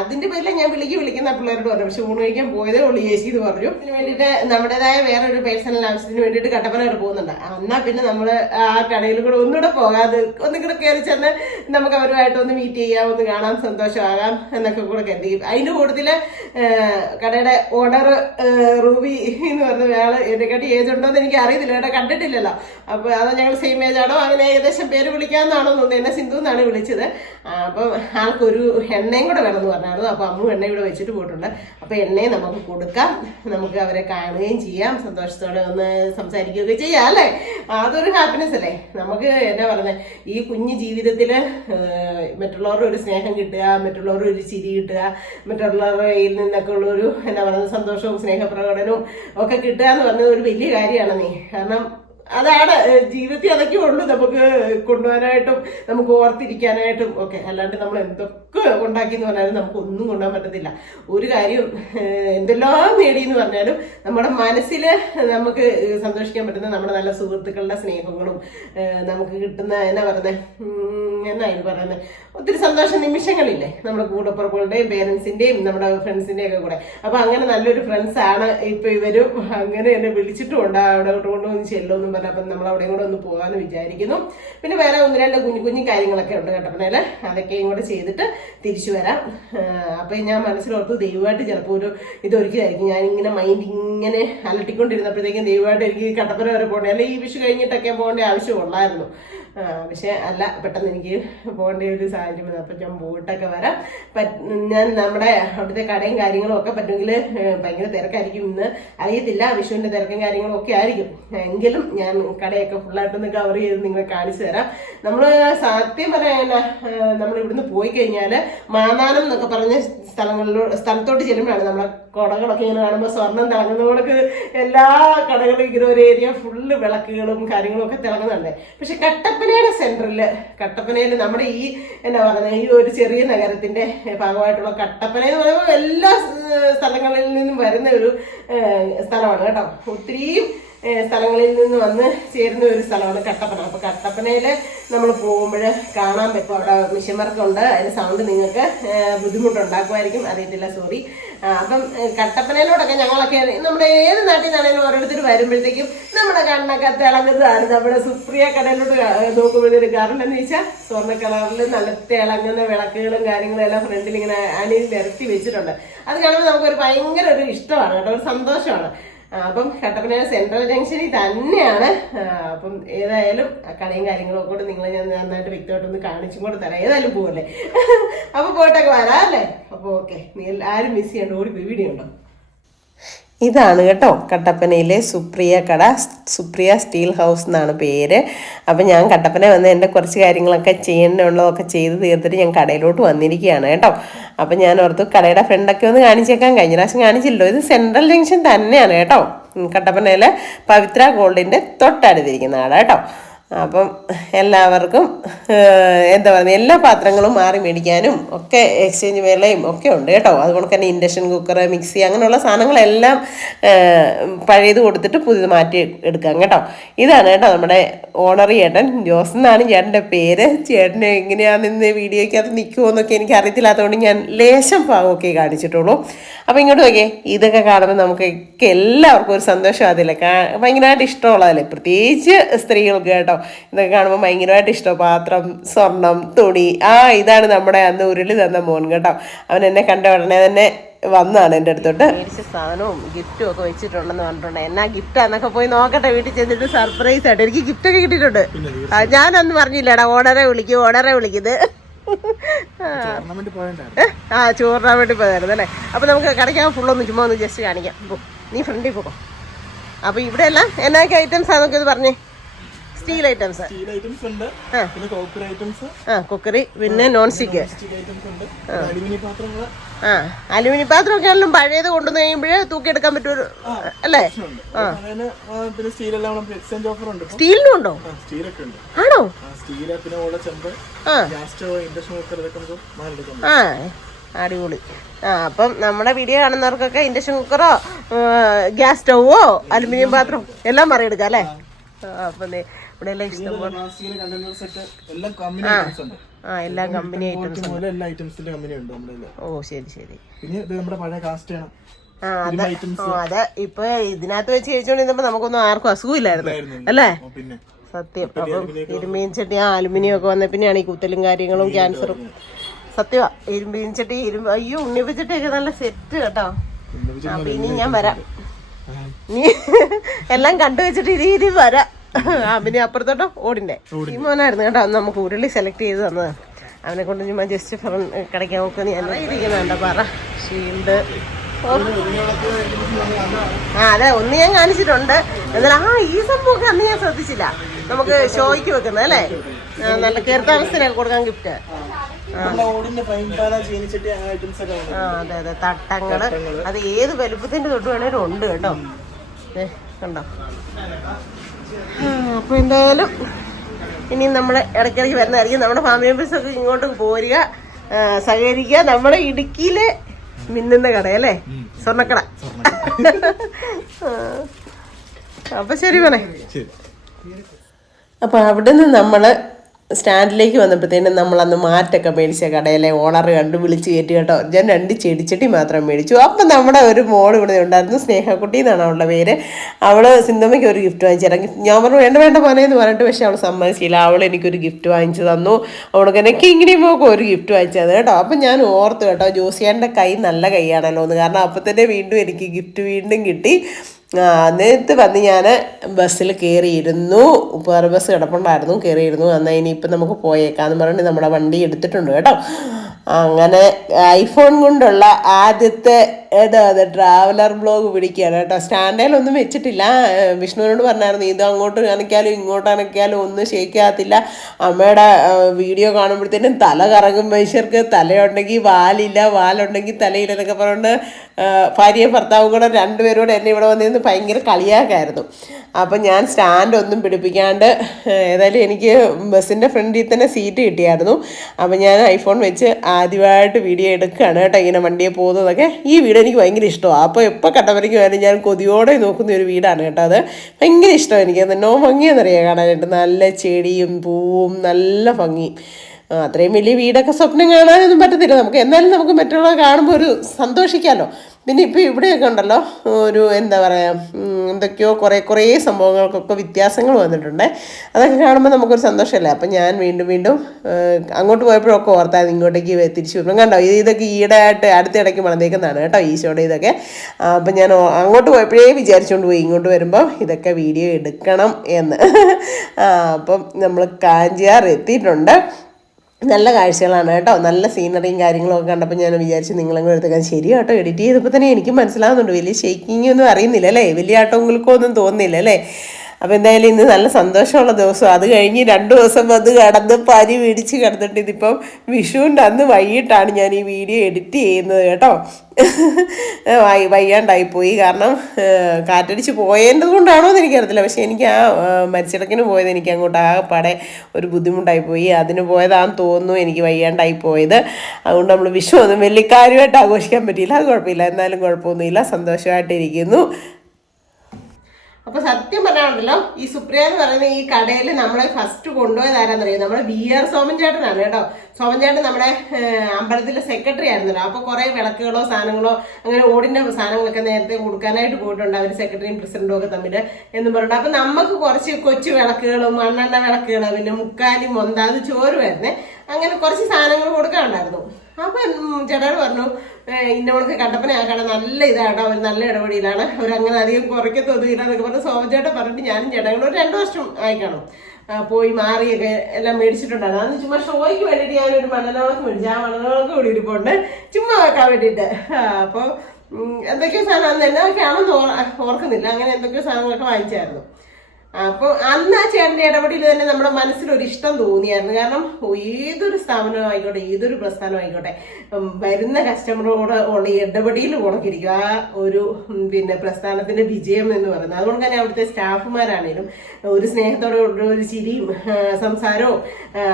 അതിന്റെ പേരിലാണ് ഞാൻ വിളിക്കുന്ന പിള്ളേരോട് പറഞ്ഞു. പക്ഷെ ഊണ് കഴിക്കാൻ പോയതേ ഉള്ളൂ ചേച്ചി എന്ന് പറഞ്ഞു. ഇതിന് വേണ്ടിയിട്ട് നമ്മുടേതായ വേറെ ഒരു പേഴ്സണൽ ആവശ്യത്തിന് വേണ്ടിയിട്ട് കട്ടപ്പന വരെ പോകുന്നുണ്ട്. എന്നാൽ പിന്നെ നമ്മൾ ആ കടയിൽ കൂടെ ഒന്നുകൂടെ പോകാതെ ഒന്നുകൂടെ കയറി ചെന്ന് നമുക്ക് അവരുമായിട്ട് ഒന്ന് മീറ്റ് ചെയ്യാം, ഒന്ന് കാണാം, സന്തോഷമാകാം എന്നൊക്കെ കൂടെ കരുതി. അതിന്റെ കൂട്ടത്തിൽ കടയുടെ ഓർഡർ റൂബി എന്ന് പറഞ്ഞ ആള് എന്നെക്കാട്ടി ഏജ് ഉണ്ടോ എന്ന് എനിക്ക് അറിയത്തില്ല കേട്ടോ, കണ്ടിട്ടില്ലല്ലോ. അപ്പൊ അത് ഞങ്ങൾ സെയിം ഏജ് ആണോ അങ്ങനെ ഏകദേശം പേര് വിളിക്കാമെന്നാണോ തോന്നുന്നത്. എന്നെ സിന്ധു എന്നാണ് വിളിച്ചത്. അപ്പം ആൾക്കൊരു എണ്ണയും കൂടെ വേണം പറഞ്ഞായിരുന്നു. അപ്പൊ അമ്മ എണ്ണ ഇവിടെ വെച്ചിട്ട് പോയിട്ടുണ്ട്. അപ്പൊ എണ്ണയും നമുക്ക് കൊടുക്കാം, നമുക്ക് അവരെ കാണുകയും ചെയ്യാം, സന്തോഷത്തോടെ ഒന്ന് സംസാരിക്കുകയൊക്കെ ചെയ്യാം അല്ലേ. അതൊരു ഹാപ്പിനെസ് അല്ലേ നമുക്ക്. എന്നാ പറയുന്നത്, ഈ കുഞ്ഞു ജീവിതത്തില് മറ്റുള്ളവരുടെ ഒരു സ്നേഹം കിട്ടുക, മറ്റുള്ളവരുടെ ഒരു ചിരി കിട്ടുക, മറ്റുള്ളവരുടെ കയ്യിൽ നിന്നൊക്കെ ഉള്ളൊരു എന്നാ പറയുന്നത് സന്തോഷവും സ്നേഹപ്രകടനവും ഒക്കെ കിട്ടുക എന്ന് പറഞ്ഞത് ഒരു വലിയ കാര്യമാണ് നീ. കാരണം അതാണ് ജീവിതത്തിൽ അതൊക്കെ ഉള്ളൂ നമുക്ക് കൊണ്ടുപോകാനായിട്ടും നമുക്ക് ഓർത്തിരിക്കാനായിട്ടും ഒക്കെ. അല്ലാണ്ട് നമ്മൾ എന്തൊക്കെ ഉണ്ടാക്കി എന്ന് പറഞ്ഞാലും നമുക്ക് ഒന്നും കൊണ്ടുപോകാൻ പറ്റത്തില്ല. ഒരു കാര്യം എന്തെല്ലാം നേടിയെന്ന് പറഞ്ഞാലും നമ്മുടെ മനസ്സിൽ നമുക്ക് സന്തോഷിക്കാൻ പറ്റുന്ന നമ്മുടെ നല്ല സുഹൃത്തുക്കളുടെ സ്നേഹങ്ങളും നമുക്ക് കിട്ടുന്ന എന്നാ പറയുന്നത് ഒത്തിരി സന്തോഷ നിമിഷങ്ങളില്ലേ നമ്മുടെ കൂടപ്പുറപ്പുകളുടെയും പേരൻസിന്റെയും നമ്മുടെ ഫ്രണ്ട്സിന്റെയും ഒക്കെ കൂടെ. അപ്പൊ അങ്ങനെ നല്ലൊരു ഫ്രണ്ട്സ് ആണ് ഇപ്പൊ ഇവരും. അങ്ങനെ എന്നെ വിളിച്ചിട്ടുമുണ്ട് അവിടെ കൊണ്ടുവന്ന് ചെല്ലുമെന്നും പറഞ്ഞു. അപ്പം നമ്മൾ അവിടെയും കൂടെ ഒന്ന് പോകാമെന്ന് വിചാരിക്കുന്നു. പിന്നെ വേറെ 1-2 കുഞ്ഞു കാര്യങ്ങളൊക്കെ ഉണ്ട് കട്ടപ്പനയില്. അതൊക്കെയും കൂടെ ചെയ്തിട്ട് തിരിച്ചു വരാം. അപ്പൊ ഞാൻ മനസ്സിലോർത്തു ദൈവമായിട്ട് ചിലപ്പോൾ ഇതൊരിക്കലായിരിക്കും ഞാനിങ്ങനെ മൈൻഡ് ഇങ്ങനെ അലട്ടിക്കൊണ്ടിരുന്നപ്പോഴത്തേക്കും ദൈവമായിട്ട് എനിക്ക് കട്ടപ്പന വരെ പോകണ്ടേ, അല്ലെ ഈ വിഷു കഴിഞ്ഞിട്ടൊക്കെ പോകേണ്ട ആവശ്യമുള്ളായിരുന്നു. പക്ഷെ അല്ല, പെട്ടെന്ന് എനിക്ക് പോകേണ്ട ഒരു സാഹചര്യം വന്നു. അപ്പം ഞാൻ പോയിട്ടൊക്കെ വരാം. ഞാൻ നമ്മുടെ അവിടുത്തെ കടയും കാര്യങ്ങളും ഒക്കെ പറ്റുമെങ്കിൽ ഭയങ്കര തിരക്കായിരിക്കും ഇന്ന്, അറിയത്തില്ല. വിഷുവിൻ്റെ തിരക്കും കാര്യങ്ങളും ഒക്കെ ആയിരിക്കും. എങ്കിലും ഞാൻ കടയൊക്കെ ഫുള്ളായിട്ടൊന്ന് കവർ ചെയ്ത് നിങ്ങളെ കാണിച്ചു തരാം. നമ്മൾ സത്യം പറയാൻ നമ്മൾ ഇവിടുന്ന് പോയി കഴിഞ്ഞാൽ മാന്നാനം എന്നൊക്കെ പറഞ്ഞ സ്ഥലത്തോട്ട് ചെല്ലുമ്പോഴാണ് നമ്മളെ കുടകളൊക്കെ ഇങ്ങനെ കാണുമ്പോൾ സ്വർണം തിളങ്ങുന്നവർക്ക് എല്ലാ കടകളും ഇങ്ങനെ ഒരു ഏരിയ ഫുള്ള് വിളക്കുകളും കാര്യങ്ങളും ഒക്കെ തിളങ്ങുന്നുണ്ട്. പക്ഷെ കട്ടപ്പനയുടെ സെൻറ്ററിൽ, കട്ടപ്പനയിൽ നമ്മുടെ ഈ എന്നാ പറയുന്നത്, ഈ ഒരു ചെറിയ നഗരത്തിൻ്റെ ഭാഗമായിട്ടുള്ള കട്ടപ്പന എന്ന് പറയുമ്പോൾ എല്ലാ സ്ഥലങ്ങളിൽ നിന്നും വരുന്ന ഒരു സ്ഥലമാണ് കേട്ടോ. ഒത്തിരിയും സ്ഥലങ്ങളിൽ നിന്ന് വന്ന് ചേരുന്ന ഒരു സ്ഥലമാണ് കട്ടപ്പന. അപ്പോൾ കട്ടപ്പനയിൽ നമ്മൾ പോകുമ്പോൾ കാണാൻ പറ്റും, അവിടെ മിഷൻ വർക്കുണ്ട്. അതിന് സൗണ്ട് നിങ്ങൾക്ക് ബുദ്ധിമുട്ടുണ്ടാക്കുമായിരിക്കും, അറിയത്തില്ല, സോറി. അപ്പം കട്ടപ്പനയിലോടൊക്കെ ഞങ്ങളൊക്കെ നമ്മുടെ ഏത് നാട്ടിൽ നിന്നാണെങ്കിലും ഓരോരുത്തർ വരുമ്പോഴത്തേക്കും നമ്മുടെ കണ്ണൊക്കെ തിളങ്ങുന്നതാണ്. നമ്മുടെ സുപ്രിയ കടയിലോട്ട് നോക്കുമ്പോഴത്തേക്ക്, കാരണം എന്താണെന്ന് വെച്ചാൽ സ്വർണ്ണ കളറിൽ നല്ല തിളങ്ങുന്ന വിളക്കുകളും കാര്യങ്ങളും എല്ലാം ഫ്രണ്ടിൽ ഇങ്ങനെ അണിയിൽ നിരത്തി വെച്ചിട്ടുണ്ട്. അത് കാണുമ്പോൾ നമുക്കൊരു ഭയങ്കര ഒരു ഇഷ്ടമാണ് കേട്ടോ, ഒരു സന്തോഷമാണ്. അപ്പം കട്ടപ്പന സെൻട്രൽ ജംഗ്ഷനിൽ തന്നെയാണ്. അപ്പം ഏതായാലും കടയും കാര്യങ്ങളും ഒക്കെ കൂടെ നിങ്ങളെ ഞാൻ നന്നായിട്ട് വ്യക്തമായിട്ടൊന്ന് കാണിച്ചും കൂടെ തരാം. ഏതായാലും പോകല്ലേ, അപ്പോൾ പോയിട്ടൊക്കെ വരാം അല്ലേ. അപ്പോൾ ഓക്കെ, നീ ആരും മിസ് ചെയ്യണ്ട, ഓടിപ്പോയി വീഡിയോ ഉണ്ടോ. ഇതാണ് കേട്ടോ കട്ടപ്പനയിലെ സുപ്രിയ കട, സുപ്രിയ സ്റ്റീൽ ഹൗസ് എന്നാണ് പേര്. അപ്പം ഞാൻ കട്ടപ്പന വന്ന് എൻ്റെ കുറച്ച് കാര്യങ്ങളൊക്കെ ചെയ്യേണ്ടതുള്ളതൊക്കെ ചെയ്ത് തീർത്തിട്ട് ഞാൻ കടയിലോട്ട് വന്നിരിക്കുകയാണ് കേട്ടോ. അപ്പം ഞാൻ ഓർത്തു കടയുടെ ഫ്രണ്ടൊക്കെ ഒന്ന് കാണിച്ചേക്കാൻ, കഴിഞ്ഞ പ്രാവശ്യം കാണിച്ചില്ലോ. ഇത് സെൻട്രൽ ജംഗ്ഷൻ തന്നെയാണ് കേട്ടോ, കട്ടപ്പനയിലെ പവിത്ര ഗോൾഡിൻ്റെ തൊട്ടടുത്തിരിക്കുന്ന കട കേട്ടോ. അപ്പം എല്ലാവർക്കും എന്താ പറയുക, എല്ലാ പാത്രങ്ങളും മാറി മേടിക്കാനും ഒക്കെ എക്സ്ചേഞ്ച് വേളയും ഒക്കെ ഉണ്ട് കേട്ടോ. അതുകൊണ്ട് തന്നെ ഇൻഡക്ഷൻ കുക്കർ, മിക്സി, അങ്ങനെയുള്ള സാധനങ്ങളെല്ലാം പഴയത് കൊടുത്തിട്ട് പുതിയത് മാറ്റി എടുക്കാം കേട്ടോ. ഇതാണ് കേട്ടോ നമ്മുടെ ഓണർ ചേട്ടൻ, ജോസ് എന്നാണ് ചേട്ടൻ്റെ പേര്. ചേട്ടന് എങ്ങനെയാണെന്ന് വീഡിയോയ്ക്കകത്ത് നിൽക്കുമോ എന്നൊക്കെ എനിക്ക് അറിയത്തില്ലാത്തതുകൊണ്ട് ഞാൻ ലേശം ഭാഗമൊക്കെ കാണിച്ചിട്ടുള്ളൂ. അപ്പോൾ ഇങ്ങോട്ട് നോക്കിയേ, ഇതൊക്കെ കാണുമ്പോൾ നമുക്കൊക്കെ എല്ലാവർക്കും ഒരു സന്തോഷം അതില്ലേ, ഭയങ്കരമായിട്ട് ഇഷ്ടമുള്ളതല്ലേ, പ്രത്യേകിച്ച് സ്ത്രീകൾക്ക് കേട്ടോ. ഇതൊക്കെ കാണുമ്പോൾ ഭയങ്കരമായിട്ട് ഇഷ്ടം. പാത്രം, സ്വർണം, തുണി. ഇതാണ് നമ്മുടെ അന്ന് ഉരുളി തന്ന മോൻ കേട്ടോ. അവൻ എന്നെ കണ്ട ഉടനെ തന്നെ വന്നാണ് എൻ്റെ അടുത്തോട്ട്. മേടിച്ച സാധനവും ഗിഫ്റ്റും ഒക്കെ വെച്ചിട്ടുണ്ടെന്ന് പറഞ്ഞിട്ടുണ്ട്. എന്നാ ഗിഫ്റ്റാന്നൊക്കെ പോയി നോക്കട്ടെ, വീട്ടിൽ ചെന്നിട്ട് സർപ്രൈസ് ആയിട്ട്. എനിക്ക് ഗിഫ്റ്റൊക്കെ കിട്ടിയിട്ടുണ്ട്. ഞാനൊന്നും പറഞ്ഞില്ലടാ, ഓണറെ വിളിക്കുന്നത്. ചോറിനാൻ വേണ്ടി പോയായിരുന്നു അല്ലേ. അപ്പൊ നമുക്ക് കടയ്ക്കാൻ ഫുള്ളൊന്ന് ചുമ്മാ ഒന്ന് ജസ്റ്റ് കാണിക്കാം. നീ ഫ്രണ്ടിൽ പോകും. അപ്പൊ ഇവിടെ എല്ലാം എന്നൊക്കെ ഐറ്റംസ് ആണെന്നൊക്കെ ഇത് പറഞ്ഞേ. സ്റ്റീൽ ഐറ്റംസ് ഉണ്ട്, കുക്കറി, പിന്നെ നോൺ സ്റ്റിക്ക്. അലുമിനിയം പാത്രമൊക്കെ ആണെങ്കിലും പഴയത് കൊണ്ടുവന്ന് കഴിയുമ്പോഴേ തൂക്കിയെടുക്കാൻ പറ്റുമോ അല്ലേ? സ്റ്റീലിനും ഉണ്ടോ? ആണോ? അടിപൊളി. അപ്പം നമ്മുടെ വീഡിയോ കാണുന്നവർക്കൊക്കെ ഇൻഡക്ഷൻ കുക്കറോ ഗ്യാസ് സ്റ്റൗവോ അലുമിനിയം പാത്രം എല്ലാം മറിയെടുക്കാം അല്ലേ? അപ്പം ഇവിടെ എല്ലാം ഇഷ്ടംപോലെ എല്ലാം കമ്പനി ഐറ്റംസ്. ഓ ശരി ശരി. അതെ, ഇപ്പൊ ഇതിനകത്ത് വെച്ച് കഴിച്ചോണ്ടിരുന്നപ്പോ നമുക്കൊന്നും ആർക്കും അസുഖമില്ലായിരുന്നു അല്ലേ? സത്യം. അപ്പം ഇരുമ്പീൻ ചട്ടി, അലുമിനിയം ഒക്കെ വന്ന പിന്നെയാണ് ഈ കുത്തലും കാര്യങ്ങളും ക്യാൻസറും. സത്യമാ, ഇരുമ്പീൻ ചട്ടി, അയ്യോ ഉണ്ണിപ്പച്ചട്ടിയൊക്കെ നല്ല സെറ്റ് കേട്ടോ. അപ്പൊ ഇനി ഞാൻ വരാം, നീ എല്ലാം കണ്ടുവച്ചിട്ട് ഇനി വരാം. പിന്നെ അപ്പുറത്തോട്ടോ ഓടിന്റെ ഈ മോനായിരുന്നു കേട്ടോ അന്ന് നമുക്ക് ഉരുളി സെലക്ട് ചെയ്ത് തന്നത്. അവനെ കൊണ്ട് ഞാൻ ജസ്റ്റ് കിടക്കാൻ നോക്കുന്ന ഞാൻ ഇരിക്കുന്നുണ്ട്. പറ ഷീൽഡ്. അതെ, ഒന്ന് ഞാൻ കാണിച്ചിട്ടുണ്ട്. എന്നാലും ഈ സംഭവമൊക്കെ അന്ന് ഞാൻ ശ്രദ്ധിച്ചില്ല. നമുക്ക് ഷോയ്ക്ക് വെക്കുന്നത് അല്ലേ, നല്ല കീർത്താമസത്തിനൊക്കെ കൊടുക്കാൻ ഗിഫ്റ്റ്. അതെ അതെ, തട്ടങ്ങള്, അത് ഏത് വലുപ്പത്തിന്റെ തൊട്ട് വേണേലും ഉണ്ട് കേട്ടോ. കണ്ടോ? അപ്പൊ എന്തായാലും ഇനി നമ്മൾ ഇടയ്ക്കിടയ്ക്ക് വരുന്നതായിരിക്കും. നമ്മുടെ ഫാമിലി മെമ്പേഴ്സൊക്കെ ഇങ്ങോട്ട് പോരുക, സഹകരിക്കുക. നമ്മുടെ ഇടുക്കിയിലെ മിന്നുന്ന കടയല്ലേ, സ്വർണ്ണക്കട. അപ്പൊ ശരി വേണേ. അപ്പൊ അവിടുന്ന് നമ്മള് സ്റ്റാൻഡിലേക്ക് വന്നപ്പോഴത്തേനും നമ്മളന്ന് മാറ്റൊക്കെ മേടിച്ച കടയിലെ ഓണർ കണ്ട് വിളിച്ച് കയറ്റി കേട്ടോ. ഞാൻ 2 ചെടിച്ചട്ടി മാത്രം മേടിച്ചു. അപ്പം നമ്മുടെ ഒരു മോൾ ഇവിടെ ഉണ്ടായിരുന്നു, സ്നേഹക്കുട്ടി എന്നാണ് അവളുടെ പേര്. അവൾ സിന്ധമ്മയ്ക്ക് ഒരു ഗിഫ്റ്റ് വാങ്ങിച്ചു തരാം. ഞാൻ പറഞ്ഞു വേണ്ട മോനെന്ന് പറഞ്ഞിട്ട്, പക്ഷെ അവൾ സമ്മതിച്ചില്ല. അവൾ എനിക്കൊരു ഗിഫ്റ്റ് വാങ്ങിച്ചു തന്നു. അവൾക്ക് എനിക്ക് ഇങ്ങനെ പോക്കും ഒരു ഗിഫ്റ്റ് വാങ്ങിച്ചത് കേട്ടോ. അപ്പം ഞാൻ ഓർത്തു കേട്ടോ, ജോസിയാൻ്റെ കൈ നല്ല കൈയാണല്ലോ എന്ന്. കാരണം അപ്പം തന്നെ വീണ്ടും എനിക്ക് ഗിഫ്റ്റ് വീണ്ടും കിട്ടി. നേരത്തെ വന്ന് ഞാൻ ബസ്സിൽ കയറിയിരുന്നു. വേറെ ബസ് കിടപ്പുണ്ടായിരുന്നു, കയറിയിരുന്നു. എന്നാൽ ഇനിയിപ്പം നമുക്ക് പോയേക്കാന്ന് പറഞ്ഞിട്ട് നമ്മുടെ വണ്ടി എടുത്തിട്ടുണ്ട് കേട്ടോ. അങ്ങനെ ഐഫോൺ കൊണ്ടുള്ള ആദ്യത്തെ ട്രാവലർ ബ്ലോഗ് പിടിക്കുകയാണ് കേട്ടോ. സ്റ്റാൻഡേലൊന്നും വെച്ചിട്ടില്ല. വിഷ്ണുവിനോട് പറഞ്ഞായിരുന്നു ഇത് അങ്ങോട്ട് അനക്കാലും ഇങ്ങോട്ട് അനക്കാലും ഒന്നും ഷേക്കാകത്തില്ല. അമ്മയുടെ വീഡിയോ കാണുമ്പോഴത്തേനും തല കറങ്ങും. മനുഷ്യർക്ക് തലയുണ്ടെങ്കിൽ വാലില്ല, വാലുണ്ടെങ്കിൽ തലയില്ല എന്നൊക്കെ പറഞ്ഞുകൊണ്ട് ഭാര്യയും ഭർത്താവും കൂടെ രണ്ടുപേരോട് എന്നെ ഇവിടെ വന്നിരുന്ന് ഭയങ്കര കളിയാക്കായിരുന്നു. അപ്പം ഞാൻ സ്റ്റാൻഡൊന്നും പിടിപ്പിക്കാണ്ട് ഏതായാലും എനിക്ക് ബസ്സിൻ്റെ ഫ്രണ്ടിൽ തന്നെ സീറ്റ് കിട്ടിയായിരുന്നു. അപ്പം ഞാൻ ഐഫോൺ വെച്ച് ആദ്യമായിട്ട് വീഡിയോ എടുക്കുകയാണ് കേട്ടോ, ഇങ്ങനെ വണ്ടിയെ പോകുന്നതൊക്കെ. ഈ വീട് എനിക്ക് ഭയങ്കര ഇഷ്ടമാണ്. അപ്പോൾ എപ്പോൾ കട്ടപ്പനയ്ക്ക് വരും ഞാൻ കൊതിയോടെ നോക്കുന്ന ഒരു വീടാണ് കേട്ടോ. അത് ഭയങ്കര ഇഷ്ടമാണ് എനിക്ക്. നോ ഭംഗിയെന്നറിയാം കാണാനായിട്ട്. നല്ല ചെടിയും പൂവും നല്ല ഭംഗി. അത്രയും വലിയ വീടൊക്കെ സ്വപ്നം കാണാനൊന്നും പറ്റത്തില്ല നമുക്ക്. എന്നാലും നമുക്ക് മറ്റുള്ളവർ കാണുമ്പോൾ ഒരു സന്തോഷിക്കാമല്ലോ. പിന്നെ ഇപ്പോൾ ഇവിടെയൊക്കെ ഉണ്ടല്ലോ ഒരു എന്താ പറയുക, എന്തൊക്കെയോ കുറേ സംഭവങ്ങൾക്കൊക്കെ വ്യത്യാസങ്ങൾ വന്നിട്ടുണ്ട്. അതൊക്കെ കാണുമ്പോൾ നമുക്കൊരു സന്തോഷമല്ലേ. അപ്പം ഞാൻ വീണ്ടും അങ്ങോട്ട് പോയപ്പോഴൊക്കെ ഓർത്തായിരുന്നു ഇങ്ങോട്ടേക്ക് തിരിച്ചു വരുമ്പോൾ. കണ്ടോ ഇതൊക്കെ ഈടായിട്ട് അടുത്തിടയ്ക്ക് വളർന്നേക്കുന്നതാണ് കേട്ടോ ഈശോയുടെ ഇതൊക്കെ. അപ്പം ഞാൻ അങ്ങോട്ട് പോയപ്പോഴേ വിചാരിച്ചുകൊണ്ട് പോയി ഇങ്ങോട്ട് വരുമ്പോൾ ഇതൊക്കെ വീഡിയോ എടുക്കണം എന്ന്. അപ്പം നമ്മൾ കാഞ്ചിയാർ എത്തിയിട്ടുണ്ട്. നല്ല കാഴ്ചകളാണ് കേട്ടോ. നല്ല സീനറിയും കാര്യങ്ങളൊക്കെ കണ്ടപ്പോൾ ഞാൻ വിചാരിച്ചു നിങ്ങളങ്ങ് എടുത്തേക്കാൻ. ശരി കേട്ടോ, എഡിറ്റ് ചെയ്തപ്പോൾ തന്നെ എനിക്ക് മനസ്സിലാവുന്നുണ്ട്. വലിയ ഷേക്കിംഗ് ഒന്നും അറിയുന്നില്ല അല്ലേ, വലിയ ആട്ടങ്ങൾക്കൊന്നും തോന്നുന്നില്ല അല്ലേ. അപ്പോൾ എന്തായാലും ഇന്ന് നല്ല സന്തോഷമുള്ള ദിവസം. അത് കഴിഞ്ഞ് 2 ദിവസം വന്ന് കിടന്ന് പനി പിടിച്ച് കിടന്നിട്ട് ഇതിപ്പം വിഷുവിൻ്റെ അന്ന് വൈകിട്ടാണ് ഞാൻ ഈ വീഡിയോ എഡിറ്റ് ചെയ്യുന്നത് കേട്ടോ. വയ്യാണ്ടായിപ്പോയി. കാരണം കാറ്റടിച്ച് പോയതിൻ്റെ കൊണ്ടാണോ എന്ന് എനിക്കറിയത്തില്ല. പക്ഷേ എനിക്ക് ആ മരിച്ചിടക്കിന് പോയത് എനിക്ക് അങ്ങോട്ട് ആകെപ്പാടെ ഒരു ബുദ്ധിമുട്ടായിപ്പോയി. അതിന് പോയതാണെന്ന് തോന്നുന്നു എനിക്ക് വയ്യാണ്ടായി പോയത്. അതുകൊണ്ട് നമ്മൾ വിഷു ഒന്നും വലിയ കാര്യമായിട്ട് ആഘോഷിക്കാൻ പറ്റിയില്ല. അത് കുഴപ്പമില്ല, എന്നാലും കുഴപ്പമൊന്നുമില്ല, സന്തോഷമായിട്ടിരിക്കുന്നു. അപ്പോൾ സത്യം പറയാനുണ്ടല്ലോ, ഈ സുപ്രിയ എന്ന് പറയുന്ന ഈ കടയിൽ നമ്മളെ ഫസ്റ്റ് കൊണ്ടുപോയത് ആരാന്നറിയോ? നമ്മുടെ BR സോമൻ ചേട്ടനാണ് കേട്ടോ. സോമൻ ചേട്ടൻ നമ്മുടെ അമ്പലത്തിലെ സെക്രട്ടറി ആയിരുന്നല്ലോ. അപ്പോൾ കുറേ വിളക്കുകളോ സാധനങ്ങളോ അങ്ങനെ ഓടിൻ്റെ സാധനങ്ങളൊക്കെ നേരത്തെ കൊടുക്കാനായിട്ട് പോയിട്ടുണ്ട് അവർ, സെക്രട്ടറിയും പ്രസിഡന്റും ഒക്കെ തമ്മിൽ എന്ന് പറഞ്ഞിട്ട്. അപ്പം നമുക്ക് കുറച്ച് കൊച്ചു വിളക്കുകളും മണ്ണെണ്ണ വിളക്കുകൾ പിന്നെ മുക്കാലി മൊന്ത അത് ചോറുമായിരുന്നേ. അങ്ങനെ കുറച്ച് സാധനങ്ങൾ കൊടുക്കാനുണ്ടായിരുന്നു. അപ്പം ചേട്ടനോട് പറഞ്ഞു ഇന്നവൾക്ക് കട്ടപ്പന ആ കട നല്ല ഇതാട്ടോ, അവർ നല്ല ഇടപെടിയിലാണ്, അവരങ്ങനെ അധികം കുറയ്ക്കത്തൊന്നുമില്ല എന്നൊക്കെ പറഞ്ഞ് സോമചേട്ടൻ പറഞ്ഞിട്ട് ഞാനും ചേട്ടനോട് ഒരു 2 വർഷം ആയിക്കാണും പോയി മാറിയൊക്കെ എല്ലാം മേടിച്ചിട്ടുണ്ടായിരുന്നു. അന്ന് ചുമ്മാ ഷോയ്ക്ക് വേണ്ടിയിട്ട് ഞാനൊരു മണ്ണവിളക്ക് മേടിച്ചു. ആ മണ്ണവിളക്ക് കൂടി ഇരിപ്പുണ്ട് ചുമ്മാ വെക്കാൻ വേണ്ടിയിട്ട്. അപ്പോൾ എന്തൊക്കെയോ സാധനം അന്ന് എന്നൊക്കെയാണെന്ന് ഓർക്കുന്നില്ല, അങ്ങനെ എന്തൊക്കെയോ സാധനങ്ങളൊക്കെ വാങ്ങിച്ചായിരുന്നു. അപ്പോൾ അന്ന് ആ ചേട്ടൻ്റെ ഇടപെടലിൽ തന്നെ നമ്മുടെ മനസ്സിലൊരു ഇഷ്ടം തോന്നിയായിരുന്നു. കാരണം ഏതൊരു സ്ഥാപനം ആയിക്കോട്ടെ, ഏതൊരു പ്രസ്ഥാനം ആയിക്കോട്ടെ, വരുന്ന കസ്റ്റമറോട് ഉള്ള ഇടപെടലിൽ ഉണക്കിയിരിക്കും ആ ഒരു പിന്നെ പ്രസ്ഥാനത്തിന്റെ വിജയം എന്ന് പറയുന്നത്. അതുകൊണ്ട് തന്നെ അവിടുത്തെ സ്റ്റാഫുമാരാണേലും ഒരു സ്നേഹത്തോടെ ഒരു ചിരിയും സംസാരവും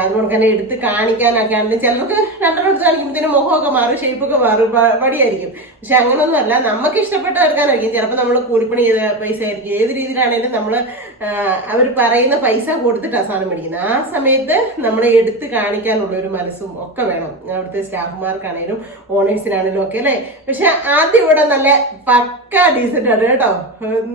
അതുകൊണ്ട് തന്നെ എടുത്ത് കാണിക്കാനൊക്കെ ആണെങ്കിലും ചിലർക്ക് 2 എടുത്ത് കാണിക്കുമ്പോഴത്തേനും മുഖമൊക്കെ മാറും, ഷേപ്പൊക്കെ മാറും, വടിയായിരിക്കും. പക്ഷെ അങ്ങനൊന്നുമല്ല, നമുക്ക് ഇഷ്ടപ്പെട്ട് എടുക്കാനായിരിക്കും. ചിലപ്പോൾ നമ്മൾ കൂലിപ്പണി ചെയ്ത പൈസ ആയിരിക്കും. ഏത് രീതിയിലാണേലും നമ്മൾ അവർ പറയുന്ന പൈസ കൊടുത്തിട്ടാണ് സാധനം മേടിക്കുന്നത്. ആ സമയത്ത് നമ്മളെ എടുത്ത് കാണിക്കാനുള്ള ഒരു മനസ്സും ഒക്കെ വേണം അവിടുത്തെ സ്റ്റാഫുമാർക്കാണേലും ഓണേഴ്സിനാണേലും ഒക്കെ അല്ലേ. പക്ഷെ ആദ്യം ഇവിടെ നല്ല പക്ക ഡീസൻ്റ് ആണ് കേട്ടോ,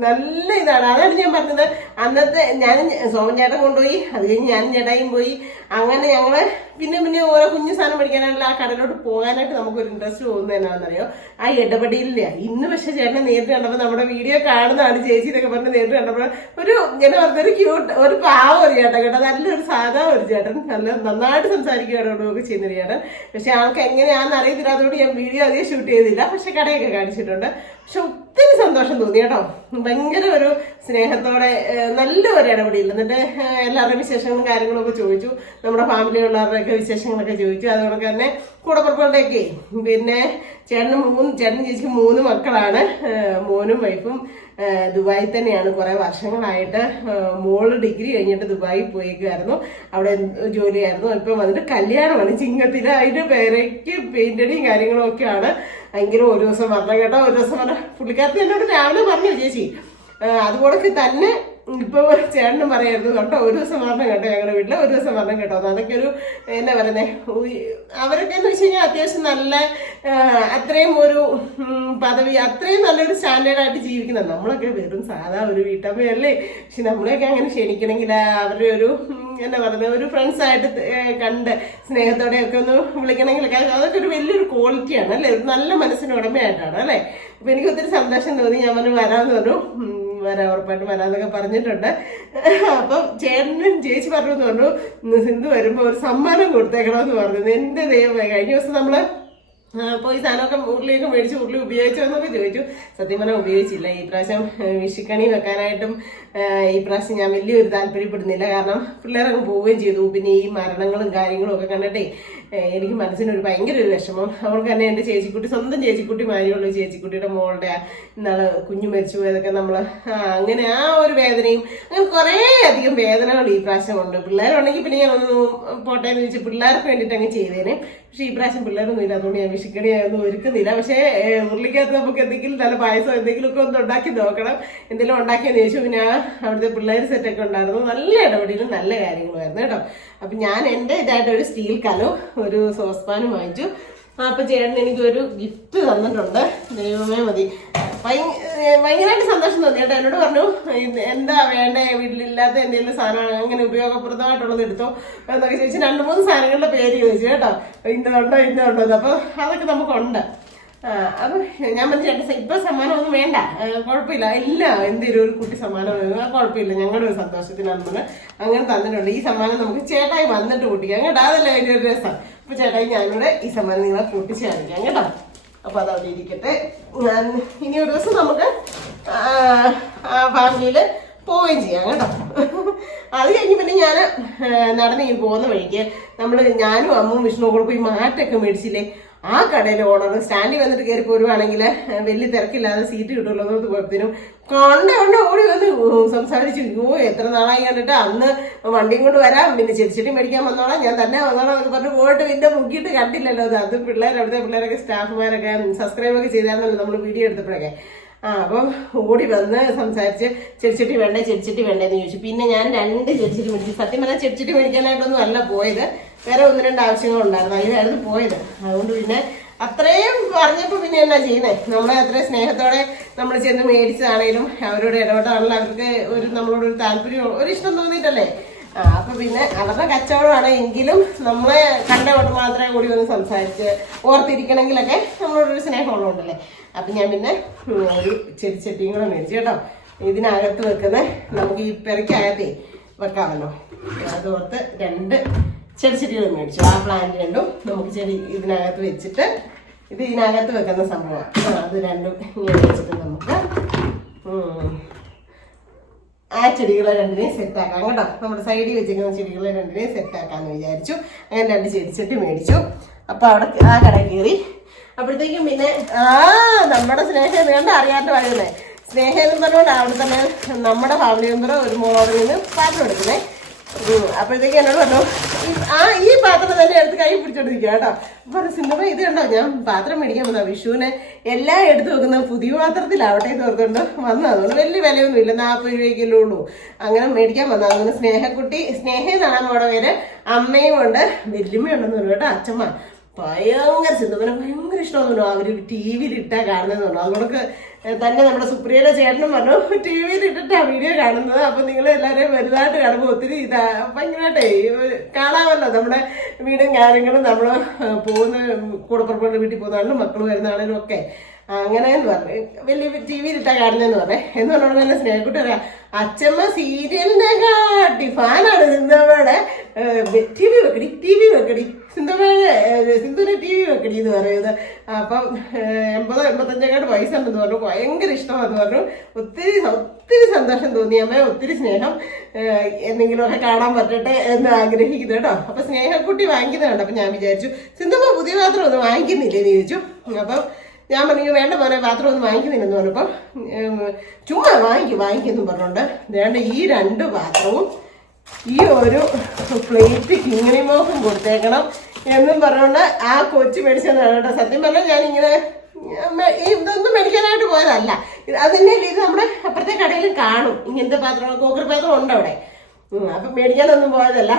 നല്ല ഇതാണ്. അതാണ് ഞാൻ പറഞ്ഞത്. അന്നത്തെ ഞാനും സോമൻ ചേട്ടൻ കൊണ്ടുപോയി, അത് കഴിഞ്ഞ് ഞാനും ചേട്ടായും പോയി. അങ്ങനെ ഞങ്ങള് പിന്നെ ഓരോ കുഞ്ഞു സാധനം മേടിക്കാനായിട്ടുള്ള ആ കടയിലോട്ട് പോകാനായിട്ട് നമുക്കൊരു ഇൻട്രസ്റ്റ് തോന്നുന്നത് എന്നാണെന്നറിയോ, ആ ഇടപെടലില്ല. ഇന്ന് പക്ഷെ ചേട്ടനെ നേരിട്ട് കണ്ടപ്പോൾ നമ്മുടെ വീഡിയോ കാണുന്നതാണ് ചേച്ചി എന്നൊക്കെ പറഞ്ഞ് നേരിട്ട് കണ്ടപ്പോൾ ഒരു ഇങ്ങനെ പറഞ്ഞൊരു ക്യൂട്ട് ഒരു പാവം ഒരു ചേട്ടൻ കേട്ടോ, നല്ലൊരു സാധാ ഒരു ചേട്ടൻ, നന്നായിട്ട് സംസാരിക്കുകയൊക്കെ ചെയ്യുന്നൊരു ചേട്ടൻ. പക്ഷെ ആൾക്ക് എങ്ങനെയാണെന്ന് അറിയത്തില്ല, അതുകൊണ്ട് ഞാൻ വീഡിയോ അധികം ഷൂട്ട് ചെയ്തില്ല. പക്ഷെ കടയൊക്കെ കാണിച്ചിട്ടുണ്ട്. പക്ഷെ ഒത്തിരി സന്തോഷം തോന്നി കേട്ടോ, ഭയങ്കര ഒരു സ്നേഹത്തോടെ നല്ല ഒരു ഇടപെടിയില്ല. എന്നിട്ട് എല്ലാവരുടെയും വിശേഷങ്ങളും കാര്യങ്ങളൊക്കെ ചോദിച്ചു, നമ്മുടെ ഫാമിലിയുള്ളവരുടെയൊക്കെ വിശേഷങ്ങളൊക്കെ ചോദിച്ചു. അതുകൊണ്ട് തന്നെ കൂടപ്പുറപ്പുകളുടെയൊക്കെ പിന്നെ ചേട്ടനും ചേച്ചിക്ക് 3 മക്കളാണ്. മോനും വൈഫും ദുബായിൽ തന്നെയാണ് കുറേ വർഷങ്ങളായിട്ട്. മോള് ഡിഗ്രി കഴിഞ്ഞിട്ട് ദുബായിൽ പോയേക്കുമായിരുന്നു, അവിടെ ജോലിയായിരുന്നു. ഇപ്പം വന്നിട്ട് കല്യാണമാണ് ചിങ്ങത്തിൽ. അതിൻ്റെ പേരയ്ക്ക് പെയിന്റടിയും കാര്യങ്ങളും ഒക്കെയാണ്. എങ്കിലും ഒരു ദിവസം വരണം കേട്ടോ, ഒരു ദിവസം പറഞ്ഞ പുള്ളിക്കാരത്തി എന്നോട് രാവിലെ പറഞ്ഞു ചേച്ചി. അതുപോലെ തന്നെ ഇപ്പൊ ചേട്ടനും പറയായിരുന്നു കേട്ടോ, ഒരു ദിവസം വരണം കേട്ടോ ഞങ്ങളുടെ വീട്ടിൽ, ഒരു ദിവസം വരണം കേട്ടോ. അതൊക്കെ ഒരു എന്നാ പറയുന്നേ, അവരൊക്കെ എന്ന് വെച്ച് കഴിഞ്ഞാൽ അത്യാവശ്യം നല്ല അത്രയും ഒരു പദവി, അത്രയും നല്ലൊരു സ്റ്റാൻഡേർഡായിട്ട് ജീവിക്കുന്നത്. നമ്മളൊക്കെ വെറും സാധാ ഒരു വീട്ടമ്മയല്ലേ. പക്ഷെ നമ്മളെയൊക്കെ അങ്ങനെ ക്ഷണിക്കണമെങ്കിൽ അവരുടെ ഒരു എന്നാ പറയുന്നത്, ഒരു ഫ്രണ്ട്സായിട്ട് കണ്ട് സ്നേഹത്തോടെയൊക്കെ ഒന്ന് വിളിക്കണമെങ്കിലൊക്കെ അതൊക്കെ ഒരു വലിയൊരു ക്വാളിറ്റിയാണ് അല്ലേ, ഒരു നല്ല മനസ്സിന് ഉടമയായിട്ടാണ് അല്ലേ. അപ്പൊ എനിക്ക് ഒത്തിരി സന്തോഷം തോന്നി. ഞാൻ പറഞ്ഞു വരാമെന്ന് പറഞ്ഞു. വരാം, ഉറപ്പായിട്ടും വരാന്നൊക്കെ പറഞ്ഞിട്ടുണ്ട്. അപ്പം ചേട്ടനും ചേച്ചി പറഞ്ഞു സിന്ധു വരുമ്പോ ഒരു സമ്മാനം കൊടുത്തേക്കണമെന്ന് പറഞ്ഞു. എന്റെ ദൈവമേ, കഴിഞ്ഞ ദിവസം നമ്മള് പോയി സാധനമൊക്കെ ഉരുളിയൊക്കെ മേടിച്ച് ഉരുളി ഉപയോഗിച്ചോ എന്നൊക്കെ ചോദിച്ചു. സത്യം പറഞ്ഞാൽ ഉപയോഗിച്ചില്ല. ഈ പ്രാവശ്യം വിഷുക്കണി വെക്കാനായിട്ടും ഈ പ്രാവശ്യം ഞാൻ വലിയൊരു താല്പര്യപ്പെടുന്നില്ല. കാരണം പിള്ളേരങ്ങ് പോവുകയും ചെയ്തു. പിന്നെ ഈ മരണങ്ങളും കാര്യങ്ങളും ഒക്കെ കണ്ടിട്ടേ എനിക്ക് മനസ്സിനൊരു ഭയങ്കര ഒരു വിഷമം. അവർക്ക് തന്നെ എൻ്റെ ചേച്ചിക്കുട്ടി, സ്വന്തം ചേച്ചിക്കുട്ടി മാരിയുള്ള ചേച്ചിക്കുട്ടിയുടെ മോളുടെ ഇന്നാള് കുഞ്ഞു മരിച്ചു പോയതൊക്കെ നമ്മൾ അങ്ങനെ ആ ഒരു വേദനയും അങ്ങനെ കുറേ അധികം വേദനകൾ ഈ പ്രാവശ്യം ഉണ്ട്. പിള്ളേരുണ്ടെങ്കിൽ പിന്നെ ഞാനൊന്ന് പോട്ടെ എന്ന് ചോദിച്ചാൽ പിള്ളേർക്ക് വേണ്ടിയിട്ട് അങ്ങ് ചെയ്തേനെ. പക്ഷെ ഈ പ്രാവശ്യം പിള്ളേരൊന്നും ഇല്ല, അതുകൊണ്ട് ഞാൻ വിഷുക്കണി ഒന്നും ഒരുക്കുന്നില്ല. പക്ഷേ ഉരുളിക്കകത്ത് നമുക്ക് എന്തെങ്കിലും നല്ല പായസം എന്തെങ്കിലുമൊക്കെ ഒന്ന് ഉണ്ടാക്കി നോക്കണം. എന്തെങ്കിലും ഉണ്ടാക്കിയെന്ന് ചോദിച്ചു. പിന്നെ അവിടുത്തെ പിള്ളേർ സെറ്റൊക്കെ ഉണ്ടായിരുന്നു. നല്ല ഇടപെടലും നല്ല കാര്യങ്ങളുമായിരുന്നു കേട്ടോ. അപ്പം ഞാൻ എൻ്റെ ഇതായിട്ട് ഒരു സ്റ്റീൽ കലം ഒരു സോസ്പാനും വാങ്ങിച്ചു. അപ്പൊ ചേട്ടൻ എനിക്കൊരു ഗിഫ്റ്റ് തന്നിട്ടുണ്ട്. ദൈവമേ മതി, ഭയങ്കരമായിട്ട് സന്തോഷം തോന്നി കേട്ടോ. എന്നോട് പറഞ്ഞു എന്താ വേണ്ടേ, വീട്ടിലില്ലാത്ത എന്തെങ്കിലും സാധനമാണ് അങ്ങനെ ഉപയോഗപ്രദമായിട്ടുള്ളത് എടുത്തോ എന്നൊക്കെ ചോദിച്ചു. 2-3 സാധനങ്ങളുടെ പേര് ചോദിച്ചു കേട്ടോ. ഇന്നുണ്ടോ അപ്പൊ അതൊക്കെ നമുക്കുണ്ട്. അപ്പൊ ഞാൻ പറഞ്ഞു ചേട്ടൻ ഇപ്പൊ സമ്മാനമൊന്നും വേണ്ട, കുഴപ്പമില്ല, ഇല്ല എന്തെങ്കിലും ഒരു കുട്ടി സമ്മാനം കുഴപ്പമില്ല, ഞങ്ങളുടെ ഒരു സന്തോഷത്തിനാണെന്ന് അങ്ങനെ തന്നിട്ടുണ്ട്. ഈ സമ്മാനം നമുക്ക് ചേട്ടായി വന്നിട്ട് കൂട്ടിക്കാം കേട്ടോ. അതല്ലേ അതിൻ്റെ ഒരു രസം. അപ്പൊ ചേട്ടായി ഞാനിവിടെ ഈ സമ്മാനം നിങ്ങളെ പൊട്ടിച്ച് കാണിക്കാം കേട്ടോ. അപ്പൊ അതവിടെ ഇരിക്കട്ടെ. ഇനി ഒരു ദിവസം നമുക്ക് ഫാമിലിയിൽ പോവുകയും ചെയ്യാം കേട്ടോ. അത് കഴിഞ്ഞ് പിന്നെ ഞാൻ നടന്ന് പോകുന്ന വഴിക്ക് ഞാനും അമ്മും വിഷ്ണു കൂടെ പോയി മാറ്റൊക്കെ മേടിച്ചില്ലേ. ആ കടയിൽ ഓണർ സ്റ്റാൻഡിൽ വന്നിട്ട് കയറി പോരുവാണെങ്കിൽ വലിയ തിരക്കില്ലാതെ സീറ്റ് കിട്ടുമല്ലോ എന്നോട് കുഴപ്പത്തിനും കണ്ട ഓടി വന്ന് സംസാരിച്ചു. എത്ര നാളായി കണ്ടിട്ട്, അന്ന് വണ്ടിയും കൊണ്ട് വരാം, പിന്നെ ചെടിച്ചെടി മേടിക്കാൻ വന്നോളാം, ഞാൻ തന്നെ വന്നോളാം എന്ന് പറഞ്ഞ് പോയിട്ട് പിന്നെ മുക്കിയിട്ട് കണ്ടില്ലല്ലോ. അത് അവിടുത്തെ പിള്ളേരൊക്കെ സ്റ്റാഫുമാരൊക്കെ സബ്സ്ക്രൈബൊക്കെ ചെയ്തായിരുന്നല്ലോ നമ്മൾ വീഡിയോ എടുത്തപ്പോഴൊക്കെ. അപ്പം ഓടി വന്ന് സംസാരിച്ച് ചെടിച്ചട്ടി വേണ്ടേന്ന് ചോദിച്ചു. പിന്നെ ഞാൻ 2 ചെടിച്ചട്ടി മേടിച്ചു. സത്യം പറഞ്ഞാൽ ചെടിച്ചട്ടി മേടിക്കാനായിട്ടൊന്നും അല്ല പോയത്, വേറെ 1-2 ആവശ്യങ്ങളുണ്ടായിരുന്നു, അതിനായിരുന്നു പോയത്. അതുകൊണ്ട് പിന്നെ അത്രയും പറഞ്ഞപ്പോൾ പിന്നെ എന്നാ ചെയ്യുന്നേ, നമ്മളെ അത്രയും സ്നേഹത്തോടെ നമ്മൾ ചെന്ന് മേടിച്ചതാണേലും അവരോട് ഇടപെട്ടാണല്ലോ അവർക്ക് നമ്മളോട് ഒരു താല്പര്യം, ഒരു ഇഷ്ടം തോന്നിയിട്ടല്ലേ. അപ്പൊ പിന്നെ അവരുടെ കച്ചവടമാണ് എങ്കിലും നമ്മളെ കണ്ടോട്ട് മാത്രമേ കൂടി ഒന്ന് സംസാരിച്ച് ഓർത്തിരിക്കണമെങ്കിലൊക്കെ നമ്മളോടൊരു സ്നേഹമുള്ളതുകൊണ്ടല്ലേ. അപ്പൊ ഞാൻ പിന്നെ ഒരു ചെടിച്ചട്ടിയും കൂടെ മേടിച്ചു കേട്ടോ. ഇതിനകത്ത് വെക്കുന്ന നമുക്ക് ഈ പെരക്കകത്തേ വെക്കാമല്ലോ, അതോർത്ത് 2 ചെടിച്ചട്ടികൾ മേടിച്ചു. ആ പ്ലാന്റ് 2ഉം നമുക്ക് ഇതിനകത്ത് വെച്ചിട്ട് ഇതിനകത്ത് വെക്കുന്ന സംഭവമാണ്. അത് 2ഉം ഇങ്ങനെ വെച്ചിട്ട് നമുക്ക് ആ ചെടികളെ 2നെയും സെറ്റാക്കാം കേട്ടോ. നമ്മുടെ സൈഡിൽ വെച്ചിരിക്കുന്ന ചെടികളെ 2നെയും സെറ്റാക്കാന്ന് വിചാരിച്ചു. അങ്ങനെ 2 ചെടിച്ചട്ടി മേടിച്ചു. അപ്പൊ അവിടെ ആ കടയിൽ കയറി. അപ്പോഴത്തേക്കും പിന്നെ നമ്മുടെ സ്നേഹം കണ്ട് അറിയാണ്ട് വരുന്നേ. സ്നേഹം എന്ന് പറഞ്ഞുകൊണ്ട് അവിടെ തന്നെ നമ്മുടെ ഫാമിലി മെമ്പർ ഒരു മോളോട് നിന്ന് പാത്രം എടുക്കുന്നേ. അപ്പോഴത്തേക്ക് എന്നോട് പറഞ്ഞു ഈ പാത്രം തന്നെ എടുത്ത് കൈ പിടിച്ചോണ്ടിരിക്കുക കേട്ടോ. പറഞ്ഞു സിന്ധമ്മ ഇത് കണ്ടോ, ഞാൻ പാത്രം മേടിക്കാൻ വന്ന വിഷുവിന് എല്ലാം എടുത്തു വെക്കുന്ന പുതിയ പാത്രത്തിലാവട്ടെ എന്ന് ഓർത്തുകൊണ്ട് വന്നത്. അതുകൊണ്ട് വലിയ വിലയൊന്നും ഇല്ല, 40 രൂപയ്ക്കല്ലേ ഉള്ളൂ. അങ്ങനെ മേടിക്കാൻ വന്നത്. അങ്ങനെ സ്നേഹ എന്നാണ് അവിടെ പേര്. അമ്മയും ഉണ്ട്, വല്യമ്മയുണ്ടെന്ന് പറഞ്ഞു കേട്ടോ. അച്ഛമ്മ ഭയങ്കര സിന്ധുവിനെ ഭയങ്കര ഇഷ്ടമെന്നു. അവര് TV-യിൽ ഇട്ടാ കാണുന്നതെന്ന് പറഞ്ഞു. അതുകൊണ്ട് തന്നെ നമ്മുടെ സുപ്രിയയുടെ ചേട്ടനും പറഞ്ഞു TV-യിൽ ഇട്ടിട്ടാ വീഡിയോ കാണുന്നത്. അപ്പൊ നിങ്ങൾ എല്ലാവരെയും വലുതായിട്ട് കാണുമ്പോൾ ഒത്തിരി ഭയങ്കരമായിട്ടേ കാണാമല്ലോ നമ്മുടെ വീടും കാര്യങ്ങളും, നമ്മൾ പോകുന്ന കൂടപ്പുറപ്പുകളുടെ വീട്ടിൽ പോകുന്നതാണെങ്കിലും മക്കൾ വരുന്നതാണെങ്കിലും ഒക്കെ. അങ്ങനെയെന്ന് പറഞ്ഞു വലിയ TV-യിൽ ഇട്ടാ കാണുന്നതെന്ന് പറഞ്ഞേ. എന്ന് പറഞ്ഞോണ്ട് തന്നെ സ്നേഹക്കുട്ടി പറയാം, അച്ഛമ്മ സീരിയലിനെ കാട്ടി ഫാനാണ് സിന്ധമ്മയുടെ. TV വെക്കടി സിന്ധുവിന് TV വെക്കടി എന്ന് പറയുന്നത്. അപ്പം 80-85 വയസ്സുണ്ടെന്ന് പറഞ്ഞു. ഭയങ്കര ഇഷ്ടമാണെന്ന് പറഞ്ഞു. ഒത്തിരി സന്തോഷം തോന്നി. അമ്മ ഒത്തിരി സ്നേഹം, എന്തെങ്കിലുമൊക്കെ കാണാൻ പറ്റട്ടെ എന്ന് ആഗ്രഹിക്കുന്നു കേട്ടോ. അപ്പൊ സ്നേഹക്കുട്ടി വാങ്ങിക്കുന്നത് കണ്ടോ. അപ്പൊ ഞാൻ വിചാരിച്ചു സിന്ധുമ്മ പുതിയ പാത്രം ഒന്നും വാങ്ങിക്കുന്നില്ലേ എന്ന് ചോദിച്ചു. അപ്പം ഞാൻ പറഞ്ഞു വേണ്ട പോലെ പാത്രം ഒന്നും വാങ്ങിക്കുന്നില്ലെന്ന് പറഞ്ഞപ്പം ചുമ്മാ വാങ്ങിക്കുന്നു പറഞ്ഞോണ്ട് വേണ്ട ഈ 2 പാത്രവും ഈ ഒരു പ്ലേറ്റ് കിങ്ങിണി മോക്കും കൊടുത്തേക്കണം എന്നും പറഞ്ഞുകൊണ്ട് ആ കൊച്ചു മേടിച്ചതാണ് കേട്ടോ. സത്യം പറഞ്ഞാൽ ഞാനിങ്ങനെ ഇതൊന്നും മേടിക്കാനായിട്ട് പോയതല്ല. അതിൻ്റെ ഇത് നമ്മുടെ അപ്പുറത്തെ കടയിൽ കാണും ഇങ്ങനത്തെ പാത്രങ്ങൾ, കോക്കർ പാത്രം ഉണ്ട് അവിടെ. അപ്പൊ മേടിക്കാനൊന്നും പോയതല്ല.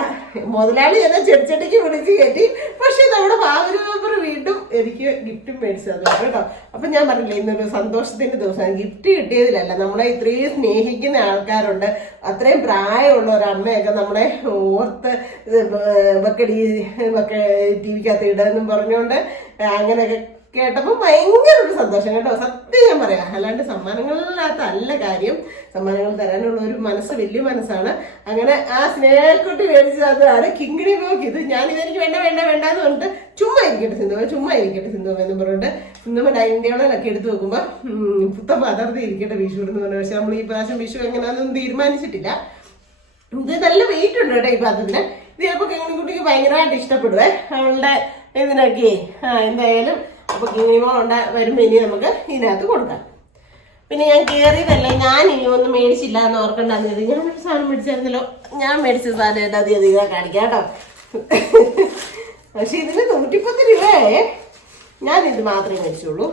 മുതലാളി എന്നെ ചെടിച്ചട്ടിക്ക് വിളിച്ച് കയറ്റി. പക്ഷെ നമ്മുടെ ഫാമിലി മെമ്പർ വീണ്ടും എനിക്ക് ഗിഫ്റ്റും മേടിച്ചു തന്നു കേട്ടോ. അപ്പൊ ഞാൻ പറഞ്ഞില്ലേ ഇന്നൊരു സന്തോഷത്തിന്റെ ദിവസമാണ്. ഗിഫ്റ്റ് കിട്ടിയതിലല്ല, നമ്മളെ ഇത്രയും സ്നേഹിക്കുന്ന ആൾക്കാരുണ്ട്. അത്രയും പ്രായമുള്ള ഒരു അമ്മയൊക്കെ നമ്മളെ ഓർത്ത് വെക്കടി TV-ക്കകത്ത് ഇടാന്നും പറഞ്ഞുകൊണ്ട് അങ്ങനെയൊക്കെ കേട്ടപ്പോൾ ഭയങ്കര ഒരു സന്തോഷം കേട്ടോ, സത്യം ഞാൻ പറയാം. അല്ലാണ്ട് സമ്മാനങ്ങളിനകത്തല്ല കാര്യം, സമ്മാനങ്ങൾ തരാനുള്ള ഒരു മനസ്സ് വലിയ മനസ്സാണ്. അങ്ങനെ ആ സ്നേഹക്കുട്ടി മേടിച്ചതാണ് കിങ്ങിണി പോക്ക്. ഇത് ഇതെനിക്ക് വേണ്ട വേണ്ട വേണ്ടെന്ന് പറഞ്ഞിട്ട് ചുമ്മാ ഇരിക്കട്ടെ സിന്ധു എന്ന് പറഞ്ഞിട്ട് സിന്ധുമ്മ ഡൈനിങ് ടേബിളിലൊക്കെ എടുത്ത് നോക്കുമ്പോൾ പുത്തം പതർത്തി ഇരിക്കട്ടെ വിഷു എന്ന് പറഞ്ഞു. പക്ഷെ നമ്മൾ ഈ പ്രാവശ്യം വിഷു എങ്ങനെയാണെന്നൊന്നും തീരുമാനിച്ചിട്ടില്ല. ഇത് നല്ല വെയിറ്റ് ഉണ്ട് കേട്ടോ ഈ പാത്രത്തിന്. ഇത് ചിലപ്പോൾ കിങ്ങിണിക്കുട്ടിക്ക് ഭയങ്കരമായിട്ട് ഇഷ്ടപ്പെടുവേ അവളുടെ ഇതിനൊക്കെ. എന്തായാലും അപ്പോൾ കിങ്ങിണി മോൾ വരുമ്പോൾ ഇനി നമുക്ക് ഇതിനകത്ത് കൊടുക്കാം. പിന്നെ ഞാൻ കയറിയതല്ലേ, ഞാൻ ഇനി ഒന്നും മേടിച്ചില്ല എന്ന് ഓർക്കണ്ടെന്ന് കരുതി ഞാനൊരു സാധനം മേടിച്ചായിരുന്നല്ലോ. ഞാൻ മേടിച്ച സാധനം എന്താ അധികം കാണിക്കാം കേട്ടോ. പക്ഷെ ഇതിന് 110 രൂപയെ. ഞാനിത് മാത്രമേ മേടിച്ചുള്ളൂ.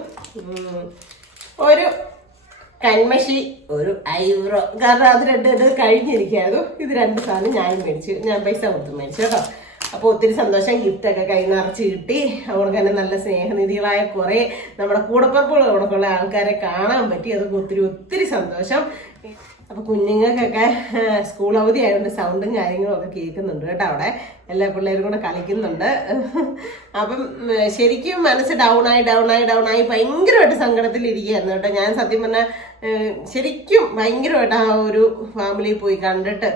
ഒരു കൺമഷി, ഒരു ഐബ്രോ, കാരണം അത് രണ്ടും കഴിഞ്ഞിരിക്കായിരുന്നു. ഇത് 2 സാധനം ഞാനും മേടിച്ചു, ഞാൻ പൈസ കൊടുത്ത് മേടിച്ചു കേട്ടോ. അപ്പോൾ ഒത്തിരി സന്തോഷം. ഗിഫ്റ്റൊക്കെ കൈ നിറച്ച് കിട്ടി. അവർക്ക് തന്നെ നല്ല സ്നേഹനിധികളായ കുറേ നമ്മുടെ കൂടപ്പുറപ്പുള്ള ആൾക്കാരെ കാണാൻ പറ്റി. അതൊക്കെ ഒത്തിരി സന്തോഷം. അപ്പോൾ കുഞ്ഞുങ്ങൾക്കൊക്കെ സ്കൂൾ അവധി ആയതുകൊണ്ട് സൗണ്ടും കാര്യങ്ങളും ഒക്കെ കേൾക്കുന്നുണ്ട് കേട്ടോ. അവിടെ എല്ലാ പിള്ളേരും കൂടെ കളിക്കുന്നുണ്ട്. അപ്പം ശരിക്കും മനസ്സ് ഡൗൺ ആയി ഭയങ്കരമായിട്ട് സങ്കടത്തിലിരിക്കുകയായിരുന്നു കേട്ടോ. ഞാൻ സത്യം പറഞ്ഞാൽ ശരിക്കും ഭയങ്കരമായിട്ട് ആ ഒരു ഫാമിലിയിൽ പോയി കണ്ടിട്ട്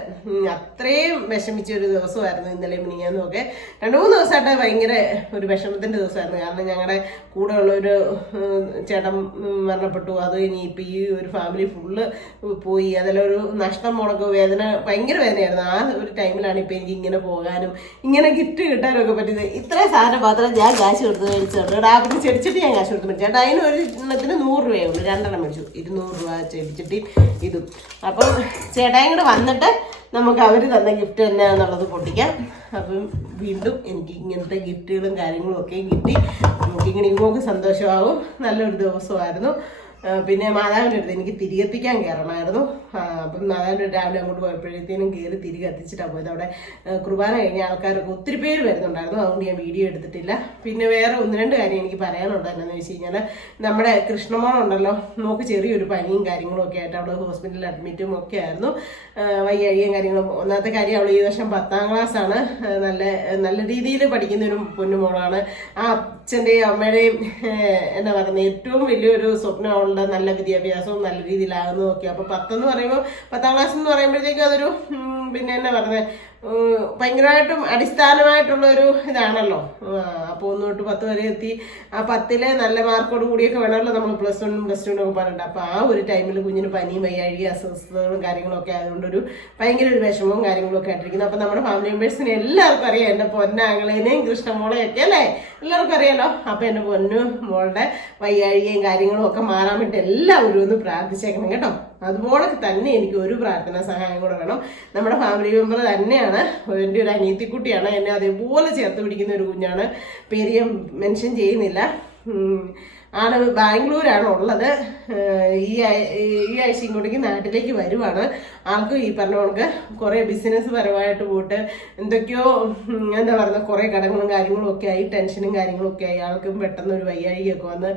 അത്രയും വിഷമിച്ച ഒരു ദിവസമായിരുന്നു ഇന്നലെ മിനിഞ്ഞാന്നും ഒക്കെ. 2-3 ദിവസമായിട്ട് ഭയങ്കര ഒരു വിഷമത്തിൻ്റെ ദിവസമായിരുന്നു. കാരണം ഞങ്ങളുടെ കൂടെ ഉള്ളൊരു ചേട്ടൻ മരണപ്പെട്ടു. അത് കഴിഞ്ഞ് ഇപ്പം ഈ ഒരു ഫാമിലി ഫുള്ള് പോയി. അതിലൊരു നഷ്ടം മുടക്കം വേദന, ഭയങ്കര വേദനയായിരുന്നു. ആ ഒരു ടൈമിലാണ് ഇപ്പം എനിക്ക് ഇങ്ങനെ പോകാനും ഇങ്ങനെ ഗിഫ്റ്റ് കിട്ടാനൊക്കെ പറ്റിയത്. ഇത്രയും സാധനം മാത്രം ഞാൻ കാശ് കൊടുത്ത് മേടിച്ചിട്ടുണ്ട്. ആ പിന്നെ ചെടിച്ചിട്ട് ഞാൻ കാശ് കൊടുത്ത് മേടിച്ചു ചേട്ടാ. അതിന് ഒരു എണ്ണത്തിന് 100 രൂപയുള്ളൂ. 2 മേടിച്ചു, 200 രൂപ ചെടിച്ചിട്ട് ഇതും. അപ്പം ചേട്ടായും കൂടെ വന്നിട്ട് നമുക്ക് അവർ തന്ന ഗിഫ്റ്റ് എന്നാന്നുള്ളത് പൊട്ടിക്കാം. അപ്പം വീണ്ടും എനിക്ക് ഇങ്ങനത്തെ ഗിഫ്റ്റുകളും കാര്യങ്ങളും ഒക്കെ കിട്ടി. നമുക്കിങ്ങനെ ഇങ്ങോട്ട് സന്തോഷമാകും. നല്ലൊരു ദിവസമായിരുന്നു. പിന്നെ മാതാവിൻ്റെ അടുത്ത് എനിക്ക് തിരികെത്തിക്കാൻ കയറണമായിരുന്നു. അപ്പം മാതാവിൻ്റെ രാവിലെ അങ്ങോട്ട് പോയപ്പോഴത്തേനും കയറി തിരികെ എത്തിച്ചിട്ടാണ് പോയത്. അവിടെ കുർബാന കഴിഞ്ഞ ആൾക്കാരൊക്കെ ഒത്തിരി പേര് വരുന്നുണ്ടായിരുന്നു. അതുകൊണ്ട് ഞാൻ വീഡിയോ എടുത്തിട്ടില്ല. പിന്നെ വേറെ 1-2 കാര്യം എനിക്ക് പറയാനുള്ളത് എന്താണെന്ന് വെച്ച് കഴിഞ്ഞാൽ, നമ്മുടെ കൃഷ്ണമോളുണ്ടല്ലോ, നമുക്ക് ചെറിയൊരു പനിയും കാര്യങ്ങളും ഒക്കെ ആയിട്ട് അവൾ ഹോസ്പിറ്റലിൽ അഡ്മിറ്റും ഒക്കെ ആയിരുന്നു. വയ്യാഴിയും കാര്യങ്ങളും. ഒന്നാമത്തെ കാര്യം, അവൾ ഈ വർഷം 10ാം ക്ലാസ്സാണ്. നല്ല രീതിയിൽ പഠിക്കുന്ന ഒരു പൊന്നുമോളാണ്. ആ അച്ഛൻ്റെയും അമ്മയുടെയും എന്താ പറയുന്നത് ഏറ്റവും വലിയൊരു സ്വപ്നം അവളുടെ നല്ല വിദ്യാഭ്യാസവും നല്ല രീതിയിലാകുന്നതും ഒക്കെ. അപ്പോൾ 10ാം ക്ലാസ് എന്ന് പറയുമ്പോഴത്തേക്കും അതൊരു പിന്നെ എന്നാ പറയുന്നത് ഭയങ്കരമായിട്ടും അടിസ്ഥാനമായിട്ടുള്ള ഒരു ഇതാണല്ലോ. അപ്പോൾ 1 തൊട്ട് 10 വരെ എത്തി. ആ 10ലെ നല്ല മാർക്കോട് കൂടിയൊക്കെ വേണമല്ലോ നമ്മൾ +1 +2 ഒക്കെ പറഞ്ഞിട്ട്. അപ്പോൾ ആ ഒരു ടൈമിൽ കുഞ്ഞിന് പനിയും വയ്യാഴിക അസ്വസ്ഥതകളും കാര്യങ്ങളും ഒക്കെ ആയതുകൊണ്ടൊരു ഭയങ്കര ഒരു വിഷമവും കാര്യങ്ങളും ഒക്കെ ആയിട്ടിരിക്കുന്നു. അപ്പോൾ നമ്മുടെ ഫാമിലി മെമ്പേഴ്സിനെ എല്ലാവർക്കും അറിയാം, എൻ്റെ പൊന്നാങ്ങളേനെയും കൃഷ്ണമോളെയൊക്കെ അല്ലേ, എല്ലാവർക്കും അറിയാലോ. അപ്പോൾ എൻ്റെ പൊന്നു മോളുടെ വയ്യാഴികയും കാര്യങ്ങളും ഒക്കെ മാറാൻ വേണ്ടി എല്ലാവരും ഒന്ന് പ്രാർത്ഥിച്ചേക്കണം കേട്ടോ. അതുപോലെ തന്നെ എനിക്ക് ഒരു പ്രാർത്ഥനാ സഹായം കൂടെ വേണം. നമ്മുടെ ഫാമിലി മെമ്പർ തന്നെയാണ്, എൻ്റെ ഒരു അനിയത്തിക്കുട്ടിയാണ്. എന്നെ അതേപോലെ ചേർത്ത് പിടിക്കുന്ന ഒരു കുഞ്ഞാണ്. പേര് ഞാൻ മെൻഷൻ ചെയ്യുന്നില്ല. ആള് ബാംഗ്ലൂരാണ് ഉള്ളത്. ഈ ആഴ്ച ഇങ്ങോട്ടേക്ക് നാട്ടിലേക്ക് വരുവാണ്. ആൾക്ക് ഈ പറഞ്ഞ കണക്ക് കുറേ ബിസിനസ് പരമായിട്ട് പോയിട്ട് എന്തൊക്കെയോ എന്താ പറയുക കുറേ കടങ്ങളും കാര്യങ്ങളും ഒക്കെ ആയി, ടെൻഷനും കാര്യങ്ങളും ഒക്കെ ആയി. ആൾക്കും പെട്ടെന്ന് ഒരു വയ്യാഴികയൊക്കെ വന്ന്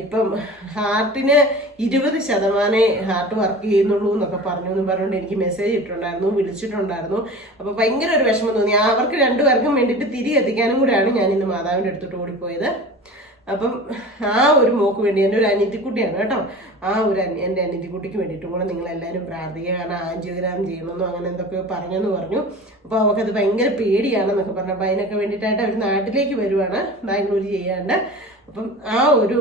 ഇപ്പം ഹാർട്ടിന് 20% ഹാർട്ട് വർക്ക് ചെയ്യുന്നുള്ളൂ എന്നൊക്കെ പറഞ്ഞുകൊണ്ട് എനിക്ക് മെസ്സേജ് ഇട്ടിട്ടുണ്ടായിരുന്നു, വിളിച്ചിട്ടുണ്ടായിരുന്നു. അപ്പോൾ ഭയങ്കര ഒരു വിഷമം തോന്നി. അവർക്ക് 2 പേർക്കും വേണ്ടിയിട്ട് തിരികെ എത്തിക്കാനും കൂടെയാണ് ഞാൻ ഇന്ന് മാതാവിൻ്റെ അടുത്തോട്ട് ഓടിപ്പോയത്. അപ്പം ആ ഒരു മോക്ക് വേണ്ടി, എൻ്റെ ഒരു അനിയത്തിക്കുട്ടിയാണ് കേട്ടോ, ആ ഒരു എൻ്റെ അനിയത്തിക്കുട്ടിക്ക് വേണ്ടിയിട്ടും കൂടെ നിങ്ങളെല്ലാവരും പ്രാർത്ഥിക്കുക. കാരണം ആൻജിയോഗ്രാം ചെയ്യണമെന്നോ അങ്ങനെ എന്തൊക്കെയോ പറഞ്ഞെന്ന് പറഞ്ഞു. അപ്പോൾ അവൾക്കത് ഭയങ്കര പേടിയാണെന്നൊക്കെ പറഞ്ഞു. അപ്പോൾ അതിനൊക്കെ വേണ്ടിയിട്ടായിട്ട് അവർ നാട്ടിലേക്ക് വരുവാണ്, ബാംഗ്ലൂർ ചെയ്യാണ്ട്. അപ്പം ആ ഒരു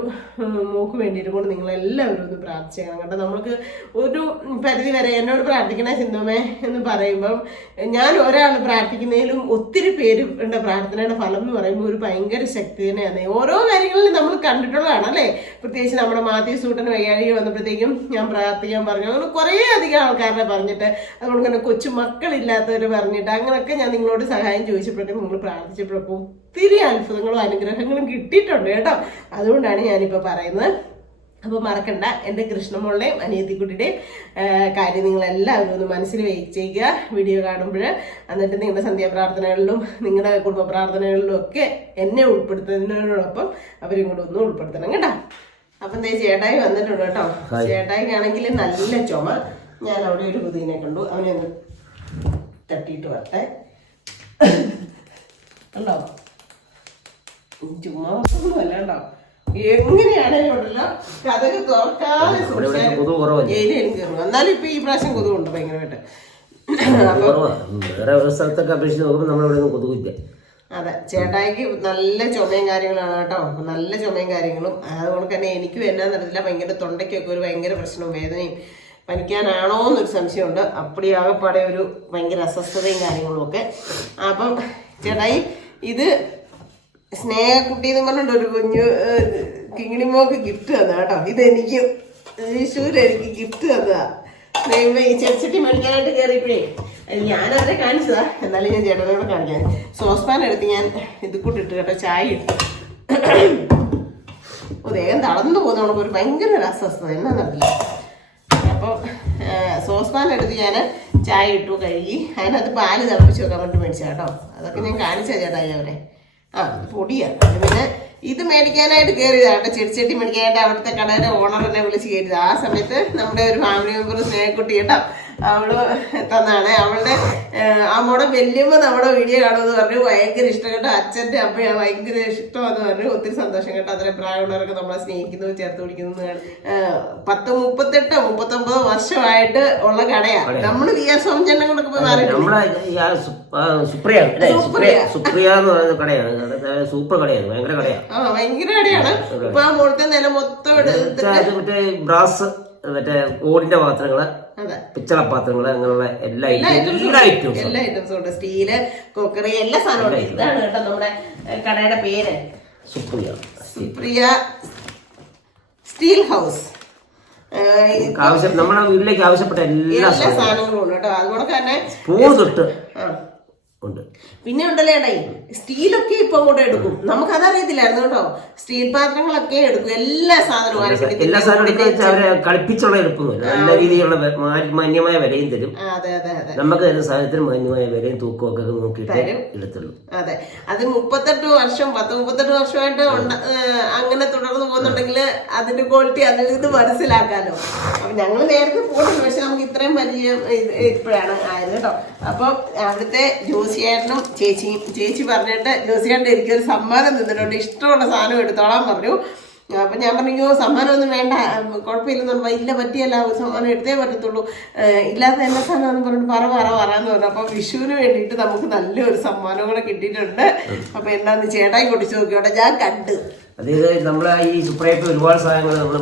മോക്ക് വേണ്ടിയിട്ട് കൂടെ നിങ്ങളെല്ലാവരും ഒന്ന് പ്രാർത്ഥിച്ചേക്കണം കേട്ടോ. നമ്മൾക്ക് ഒരു പരിധി വരെ എന്നോട് പ്രാർത്ഥിക്കണേ സിന്ധുമേ എന്ന് പറയുമ്പം ഞാൻ ഒരാൾ പ്രാർത്ഥിക്കുന്നതിലും ഒത്തിരി പേര് പ്രാർത്ഥനയുടെ ഫലം എന്ന് പറയുമ്പോൾ ഒരു ഭയങ്കര ശക്തി തന്നെയാണ്. ഓരോ കാര്യങ്ങളിലും നമ്മൾ കണ്ടിട്ടുള്ളതാണ് അല്ലേ. പ്രത്യേകിച്ച് നമ്മുടെ മാത്യു സൂട്ടന് വയ്യാഴിക വന്നപ്പോഴത്തേക്കും ഞാൻ പ്രാർത്ഥിക്കാൻ പറഞ്ഞു. അങ്ങനെ കുറേ അധികം ആൾക്കാരെ പറഞ്ഞിട്ട്, അതുകൊണ്ട് തന്നെ കൊച്ചു മക്കളില്ലാത്തവർ പറഞ്ഞിട്ട്, അങ്ങനെയൊക്കെ ഞാൻ നിങ്ങളോട് സഹായം ചോദിച്ചപ്പോഴേക്കും നിങ്ങൾ പ്രാർത്ഥിച്ചപ്പോഴൊക്കെ ഒത്തിരി അത്ഭുതങ്ങളും അനുഗ്രഹങ്ങളും കിട്ടിയിട്ടുണ്ട് കേട്ടോ. അതുകൊണ്ടാണ് ഞാനിപ്പോൾ പറയുന്നത്. അപ്പോൾ മറക്കണ്ട, എൻ്റെ കൃഷ്ണമോളുടെയും അനിയത്തിക്കുട്ടിയുടെയും കാര്യം നിങ്ങളെല്ലാവരും ഒന്ന് മനസ്സിൽ വെച്ചേക്കുക വീഡിയോ കാണുമ്പോൾ. എന്നിട്ട് നിങ്ങളുടെ സന്ധ്യാപ്രാർത്ഥനകളിലും നിങ്ങളുടെ കുടുംബ പ്രാർത്ഥനകളിലും ഒക്കെ എന്നെ ഉൾപ്പെടുത്തുന്നതിനോടൊപ്പം അവരും കൂടെ ഒന്ന് ഉൾപ്പെടുത്തണം കേട്ടോ. അപ്പം ചേട്ടായി വന്നിട്ടുണ്ട് കേട്ടോ. ചേട്ടായിക്കാണെങ്കിൽ നല്ല ചുമ. ഞാൻ അവിടെ ഒരു കുതിനെ കണ്ടു, അവനെ ഒന്ന് തട്ടിയിട്ട് വരട്ടെ. ഉണ്ടോ? ചുമ്മാ ഒന്നും അല്ല കേട്ടോ. എങ്ങനെയാണേലും ഉണ്ടല്ലോ കഥക് തുറക്കാതെ എന്നാലും ഇപ്പൊ ഈ പ്രാവശ്യം കൊതുകുണ്ട് ഭയങ്കരമായിട്ട്. അതെ, ചേട്ടായിക്ക് നല്ല ചുമയും കാര്യങ്ങളാണ് കേട്ടോ, നല്ല ചുമയും കാര്യങ്ങളും. അതുകൊണ്ട് തന്നെ എനിക്കും എന്നാന്നറിയില്ല, ഭയങ്കര തൊണ്ടയ്ക്കൊക്കെ ഒരു ഭയങ്കര പ്രശ്നവും വേദനയും. പനിക്കാനാണോ എന്നൊരു സംശയമുണ്ട്. അപ്പടി ആകെപ്പാടെ ഒരു ഭയങ്കര അസ്വസ്ഥതയും കാര്യങ്ങളും ഒക്കെ. അപ്പം ചേട്ടായി ഇത് സ്നേഹക്കുട്ടി എന്ന് പറഞ്ഞിട്ട് ഒരു കുഞ്ഞു കിങ്ങിണിമോക്ക് ഗിഫ്റ്റ് തന്നാ കേട്ടോ. ഇതെനിക്ക് വിഷുവിന് എനിക്ക് ഗിഫ്റ്റ് തന്നതാ. ഈ ചെടിച്ചട്ടി മേടിക്കാനായിട്ട് കയറിയപ്പോഴേ ഞാനവരെ കാണിച്ചതാ, എന്നാലും ഞാൻ ചേട്ടനോട് കാണിക്കാൻ. സോസ്പാൻ എടുത്ത് ഞാൻ ഇത് കൂട്ടിട്ട് കേട്ടോ, ചായ ഇട്ടു. ദേഹം തളർന്നു പോകുന്ന നമുക്ക് ഒരു ഭയങ്കര ഒരു അസ്വസ്ഥത എന്നാന്നറിയില്ല. അപ്പോൾ സോസ്പാൻ എടുത്ത് ഞാൻ ചായ ഇട്ടു, കഴുകി. അതിനകത്ത് പാല് തിളപ്പിച്ച് വെക്കാൻ വേണ്ടി മേടിച്ചാ കേട്ടോ. അതൊക്കെ ഞാൻ കാണിച്ചാ ചേട്ടായി അവരെ. പൊടിയാണ്. പിന്നെ ഇത് മേടിക്കാനായിട്ട് കയറിയതാട്ടോ, ചെടിച്ചട്ടി മേടിക്കാനായിട്ട് അവിടുത്തെ കടയുടെ ഓണറിനെ വിളിച്ച് കയറിയത്. ആ സമയത്ത് നമ്മുടെ ഒരു ഫാമിലി മെമ്പർ സ്നേഹക്കുട്ടി കേട്ടോ, അവള് തന്നാണ്. അവളുടെ അമ്മയുടെ വല്യമ്മ നമ്മുടെ വീഡിയോ കാണുമെന്ന് പറഞ്ഞു, ഭയങ്കര ഇഷ്ടം കേട്ടോ. അച്ഛൻ്റെ അമ്മയാണ് ഭയങ്കര ഇഷ്ടമെന്ന് പറഞ്ഞു. ഒത്തിരി സന്തോഷം കേട്ടോ. അതിലെ പ്രായമുള്ളവരൊക്കെ നമ്മളെ സ്നേഹിക്കുന്നു, ചേർത്ത് പിടിക്കുന്നു. 38-39 വർഷമായിട്ട് ഉള്ള കടയാണ്. നമ്മള് വിയാസോംചെണ്ണം കൊണ്ടൊക്കെ പോയി മാറി. ഭയങ്കര കടയാണ്. ഇപ്പൊ ആ മുകളിലത്തെ നില മൊത്തം ബ്രാസ്, മറ്റേ ഓടിന്റെ പാത്രങ്ങള്, പിച്ചള പാത്രങ്ങള്, അങ്ങനെയുള്ള എല്ലാ ഐറ്റംസും ഉണ്ട്. സ്റ്റീല്, കുക്കറി, എല്ലാ സാധനവും. ഇതാണ് കേട്ടോ നമ്മുടെ കടയുടെ പേര്, സുപ്രിയ സ്റ്റീൽ ഹൗസ്. നമ്മുടെ വീട്ടിലേക്ക് ആവശ്യപ്പെട്ട എല്ലാ സാധനങ്ങളും ഉണ്ട് കേട്ടോ. അതുകൊണ്ട് തന്നെ തൊട്ട് ഉണ്ട്. പിന്നെ ഉണ്ടല്ലോ ഏട്ടായി, സ്റ്റീലൊക്കെ ഇപ്പൊ അങ്ങോട്ട് എടുക്കും. നമുക്ക് അതറിയത്തില്ലായിരുന്നു കേട്ടോ. സ്റ്റീൽ പാത്രങ്ങളൊക്കെ എടുക്കും, എല്ലാ സാധനവും കളിപ്പിച്ചുള്ള എടുപ്പൊന്നുമില്ല. നല്ല രീതിയിലുള്ള മാന്യമായ വിലയും തരും. നമുക്ക് തരുന്ന സാധനത്തിന് മാന്യമായ വിലയും തൂക്കവും ഒക്കെ നോക്കിയിട്ട് എടുത്തുള്ളൂ. അതെ, അത് 38 വർഷം 10-38 വർഷമായിട്ട് അങ്ങനെ തുടർന്ന് പോകുന്നുണ്ടെങ്കിൽ അതിന്റെ ക്വാളിറ്റി അതിൽ ഇത് മനസ്സിലാക്കാലോ. അപ്പൊ ഞങ്ങൾ നേരത്തെ പോയിട്ടില്ല, പക്ഷെ നമുക്ക് ഇത്രയും പരിചയം ഇപ്പോഴാണ് ആയത് കേട്ടോ. അപ്പൊ അവിടുത്തെ ജോസിയേട്ടനും ചേച്ചി പറഞ്ഞിട്ട് ജോസിയേട്ടൻ എനിക്കൊരു സമ്മാനം തന്നിട്ടുണ്ട്, ഇഷ്ടമുള്ള സാധനം എടുത്തോളാൻ പറഞ്ഞു. അപ്പൊ ഞാൻ പറഞ്ഞു, സമ്മാനമൊന്നും വേണ്ട, കുഴപ്പമില്ലെന്ന് പറഞ്ഞു. ഇല്ല, പറ്റിയല്ല, സമ്മാനം എടുത്തേ പറ്റത്തുള്ളൂ, ഇല്ലാത്ത എല്ലാ സാധനമെന്ന് പറഞ്ഞിട്ട് പറയാന്ന് പറഞ്ഞു. അപ്പൊ വിഷുവിന് വേണ്ടിയിട്ട് നമുക്ക് നല്ലൊരു സമ്മാനം കൂടെ കിട്ടിയിട്ടുണ്ട്. അപ്പൊ എന്താന്ന് ചേട്ടായി പൊട്ടിച്ചു നോക്കിയോട്ടെ, ഞാൻ കണ്ട്. അതായത് നമ്മളെ ഈ സുപ്രയത്ത് ഒരുപാട് സാധനങ്ങൾ നമ്മൾ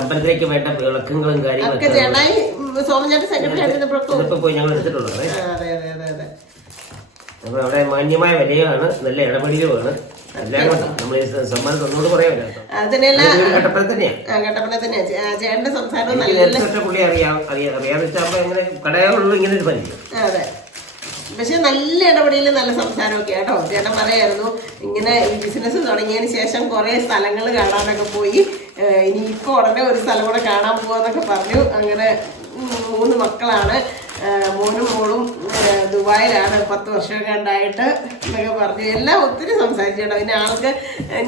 അമ്പലത്തിലേക്ക് വേണ്ട വിളക്കങ്ങളും കാര്യങ്ങളൊക്കെ ചേട്ടായി സോമചേട്ടൻ സെക്രട്ടറി ആയിരുന്നപ്പോഴൊക്കെ പോയി ഞങ്ങൾ എടുത്തിട്ടുള്ളത്. അപ്പൊ അവിടെ മാന്യമായ വിലയാണ്, നല്ല ഇടപെടലുമാണ്. എല്ലാം കൊണ്ടും നമ്മൾ സമ്മാനം തന്നോട് പറയാമല്ലോ. ചേട്ടന്റെ സംസാരം പുള്ളി അറിയാന്ന് വെച്ചാൽ എങ്ങനെ കടകളുള്ളൂ ഇങ്ങനെ ഒരു പരിചയം. അതെ, പക്ഷെ നല്ല ഇടപെടലും നല്ല സംസാരമൊക്കെ കേട്ടോ. ചേട്ടൻ പറയായിരുന്നു, ഇങ്ങനെ ഈ ബിസിനസ് തുടങ്ങിയതിന് ശേഷം കുറെ സ്ഥലങ്ങൾ കാണാനൊക്കെ പോയി, ഇനി ഇപ്പൊ ഉടനെ ഒരു സ്ഥലം കൂടെ കാണാൻ പോവാന്നൊക്കെ പറഞ്ഞു. അങ്ങനെ 3 മക്കളാണ്, മോനും മോളും ദുബായിലാണ്, 10 വർഷം കണ്ടായിട്ട് എന്നൊക്കെ പറഞ്ഞു. എല്ലാം ഒത്തിരി സംസാരിച്ചേട്ടോ. പിന്നെ ആൾക്ക്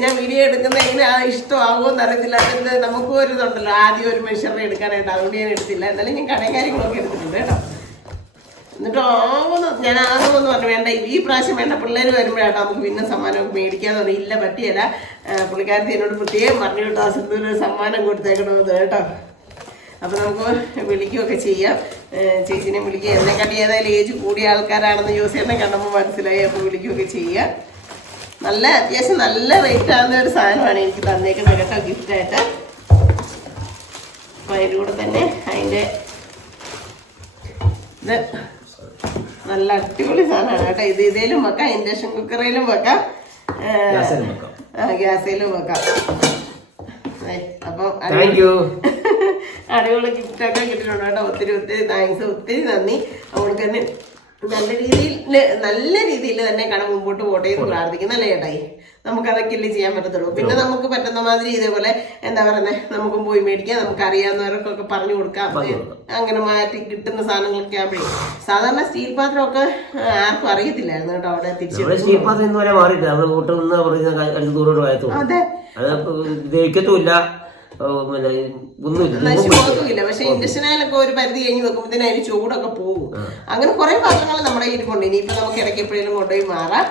ഞാൻ വീഡിയോ എടുക്കുന്ന എങ്ങനെ ഇഷ്ടമാകുമോ എന്നറിയത്തില്ല. അതിൻ്റെ നമുക്കും ഒരു ഇതുണ്ടല്ലോ, ആദ്യം ഒരു മെഷറിനെ എടുക്കാനായിട്ട്, അതുകൊണ്ട് ഞാൻ എടുത്തില്ല. എന്നാലും ഞാൻ കടയും കാര്യങ്ങളൊക്കെ എടുത്തിട്ടുണ്ട് കേട്ടോ. എന്നിട്ട് ഞാൻ ആകുമെന്ന് പറഞ്ഞു, വേണ്ട ഈ പ്രാവശ്യം വേണ്ട, പിള്ളേർ വരുമ്പോഴാട്ടോ നമുക്ക് പിന്നെ സമ്മാനം മേടിക്കാന്ന് പറഞ്ഞു. ഇല്ല, പറ്റിയല്ല, പുള്ളിക്കാരത്തി എന്നോട് പ്രത്യേകം പറഞ്ഞു കേട്ടോ, സിന്ധുവിന് സമ്മാനം കൊടുത്തേക്കണമെന്ന് കേട്ടോ. അപ്പോൾ നമുക്ക് വിളിക്കുകയൊക്കെ ചെയ്യാം, ചേച്ചിനെ വിളിക്കുക. എന്നെക്കാട്ടി ഏതായാലും ഏജ് കൂടിയ ആൾക്കാരാണെന്ന് ജോസിയെന്നെ കണ്ടപ്പോൾ മനസ്സിലായി. അപ്പോൾ വിളിക്കുകയൊക്കെ ചെയ്യാം. നല്ല അത്യാവശ്യം നല്ല റേറ്റ് ആകുന്ന ഒരു സാധനമാണ് എനിക്ക് തന്നേക്കുന്നത് കേട്ടോ, ഗിഫ്റ്റായിട്ട്. അപ്പോൾ അതിൻ്റെ കൂടെ തന്നെ അതിൻ്റെ ഇത് നല്ല അടിപൊളി സാധനമാണ് കേട്ടോ. ഇതിലും വെക്കാം, ഇൻഡക്ഷൻ കുക്കറിലും വെക്കാം, ഗ്യാസിലും വെക്കാം. അപ്പം അടിപൊളി ഗിഫ്റ്റൊക്കെ കിട്ടിയിട്ടുണ്ട് കേട്ടോ. ഒത്തിരി താങ്ക്സ്, ഒത്തിരി നന്ദി. അതുകൊണ്ട് തന്നെ നല്ല രീതിയിൽ തന്നെ കട മുമ്പോട്ട് പോട്ടെ എന്ന് പ്രാർത്ഥിക്കുന്നല്ലേ ചേട്ടായി. നമുക്കതൊക്കെ ഇല്ലേ ചെയ്യാൻ പറ്റത്തുള്ളൂ. പിന്നെ നമുക്ക് പറ്റുന്ന മാതിരി ഇതേപോലെ എന്താ പറയുന്നത്, നമുക്കും പോയി മേടിക്കാം, നമുക്ക് അറിയാവുന്നവർക്കൊക്കെ പറഞ്ഞു കൊടുക്കാം. അങ്ങനെ മാറ്റി കിട്ടുന്ന സാധനങ്ങളൊക്കെ ആകുമ്പോഴേ, സാധാരണ സ്റ്റീൽ പാത്രമൊക്കെ ആർക്കും അറിയത്തില്ലായിരുന്നു കേട്ടോ. അവിടെ തിരിച്ചു നശിപ്പോത്തുമില്ല. പക്ഷെ ഇൻഡക്ഷനായാലൊക്കെ ഒരു പരിധി കഴിഞ്ഞ് വെക്കുമ്പോഴത്തേനും അതിന് ചൂടൊക്കെ പോകും. അങ്ങനെ കുറെ പാത്രങ്ങൾ നമ്മുടെ ഇരിപ്പുണ്ട്. ഇനിയിപ്പോ നമുക്ക് ഇടയ്ക്ക് എപ്പോഴേലും കൊണ്ടുപോയി മാറാം.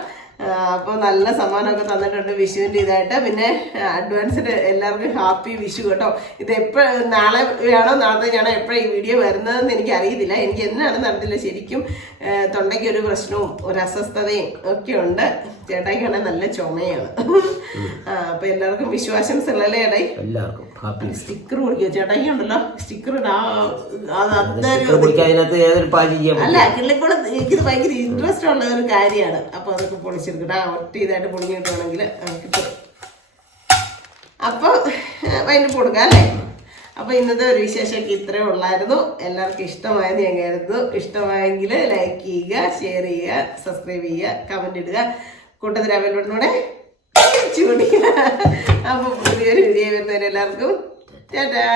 അപ്പോൾ നല്ല സമ്മാനമൊക്കെ തന്നിട്ടുണ്ട് വിഷുവിൻ്റെ ഇതായിട്ട്. പിന്നെ അഡ്വാൻസിന് എല്ലാവർക്കും ഹാപ്പി വിഷു കേട്ടോ. ഇത് നാളെ ആണോ നാളത്തെയാണോ എപ്പോഴാണ് ഈ വീഡിയോ വരുന്നതെന്ന് എനിക്ക് അറിയത്തില്ല. എനിക്ക് എന്നാണ് നടന്നില്ല. ശരിക്കും തൊണ്ടയ്ക്ക് ഒരു പ്രശ്നവും ഒരു അസ്വസ്ഥതയും ഒക്കെ ഉണ്ട്. ചേട്ടായിക്കാണെങ്കിൽ നല്ല ചുമയാണ്. അപ്പൊ എല്ലാവർക്കും വിശ്വാസംസല്ലേ ചേട്ടായി? എല്ലാവർക്കും ഹാപ്പി. സ്റ്റിക്കർ കൊടുക്കുക ചേട്ടായി ഉണ്ടല്ലോ. സ്റ്റിക്കർ അല്ല കിള്ളിക്കൂടെ എനിക്കിത് ഭയങ്കര ഇൻട്രസ്റ്റ് ഉള്ള ഒരു കാര്യമാണ്. അപ്പൊ അതൊക്കെ പൊളിച്ചെടുക്കട്ടെ. ഒറ്റ ഇതായിട്ട് പൊളിഞ്ഞിട്ടുവാണെങ്കിൽ കിട്ടും. അപ്പൊ അതിന് കൊടുക്കാം അല്ലേ? അപ്പൊ ഇന്നത്തെ ഒരു വിശേഷമൊക്കെ ഇത്രേ ഉള്ളായിരുന്നു. എല്ലാവർക്കും ഇഷ്ടമായെന്ന് ഞാൻ കരുതുന്നു. ഇഷ്ടമായെങ്കിൽ ലൈക്ക് ചെയ്യുക, ഷെയർ ചെയ്യുക, സബ്സ്ക്രൈബ് ചെയ്യുക, കമന്റ് ഇടുക, കൂട്ടത്തിൽ അവലോടനോടെ ചൂടിക്കുക. അപ്പൊ പുതിയൊരു വീഡിയോ വരുന്നവരെല്ലാവർക്കും ടാറ്റാ.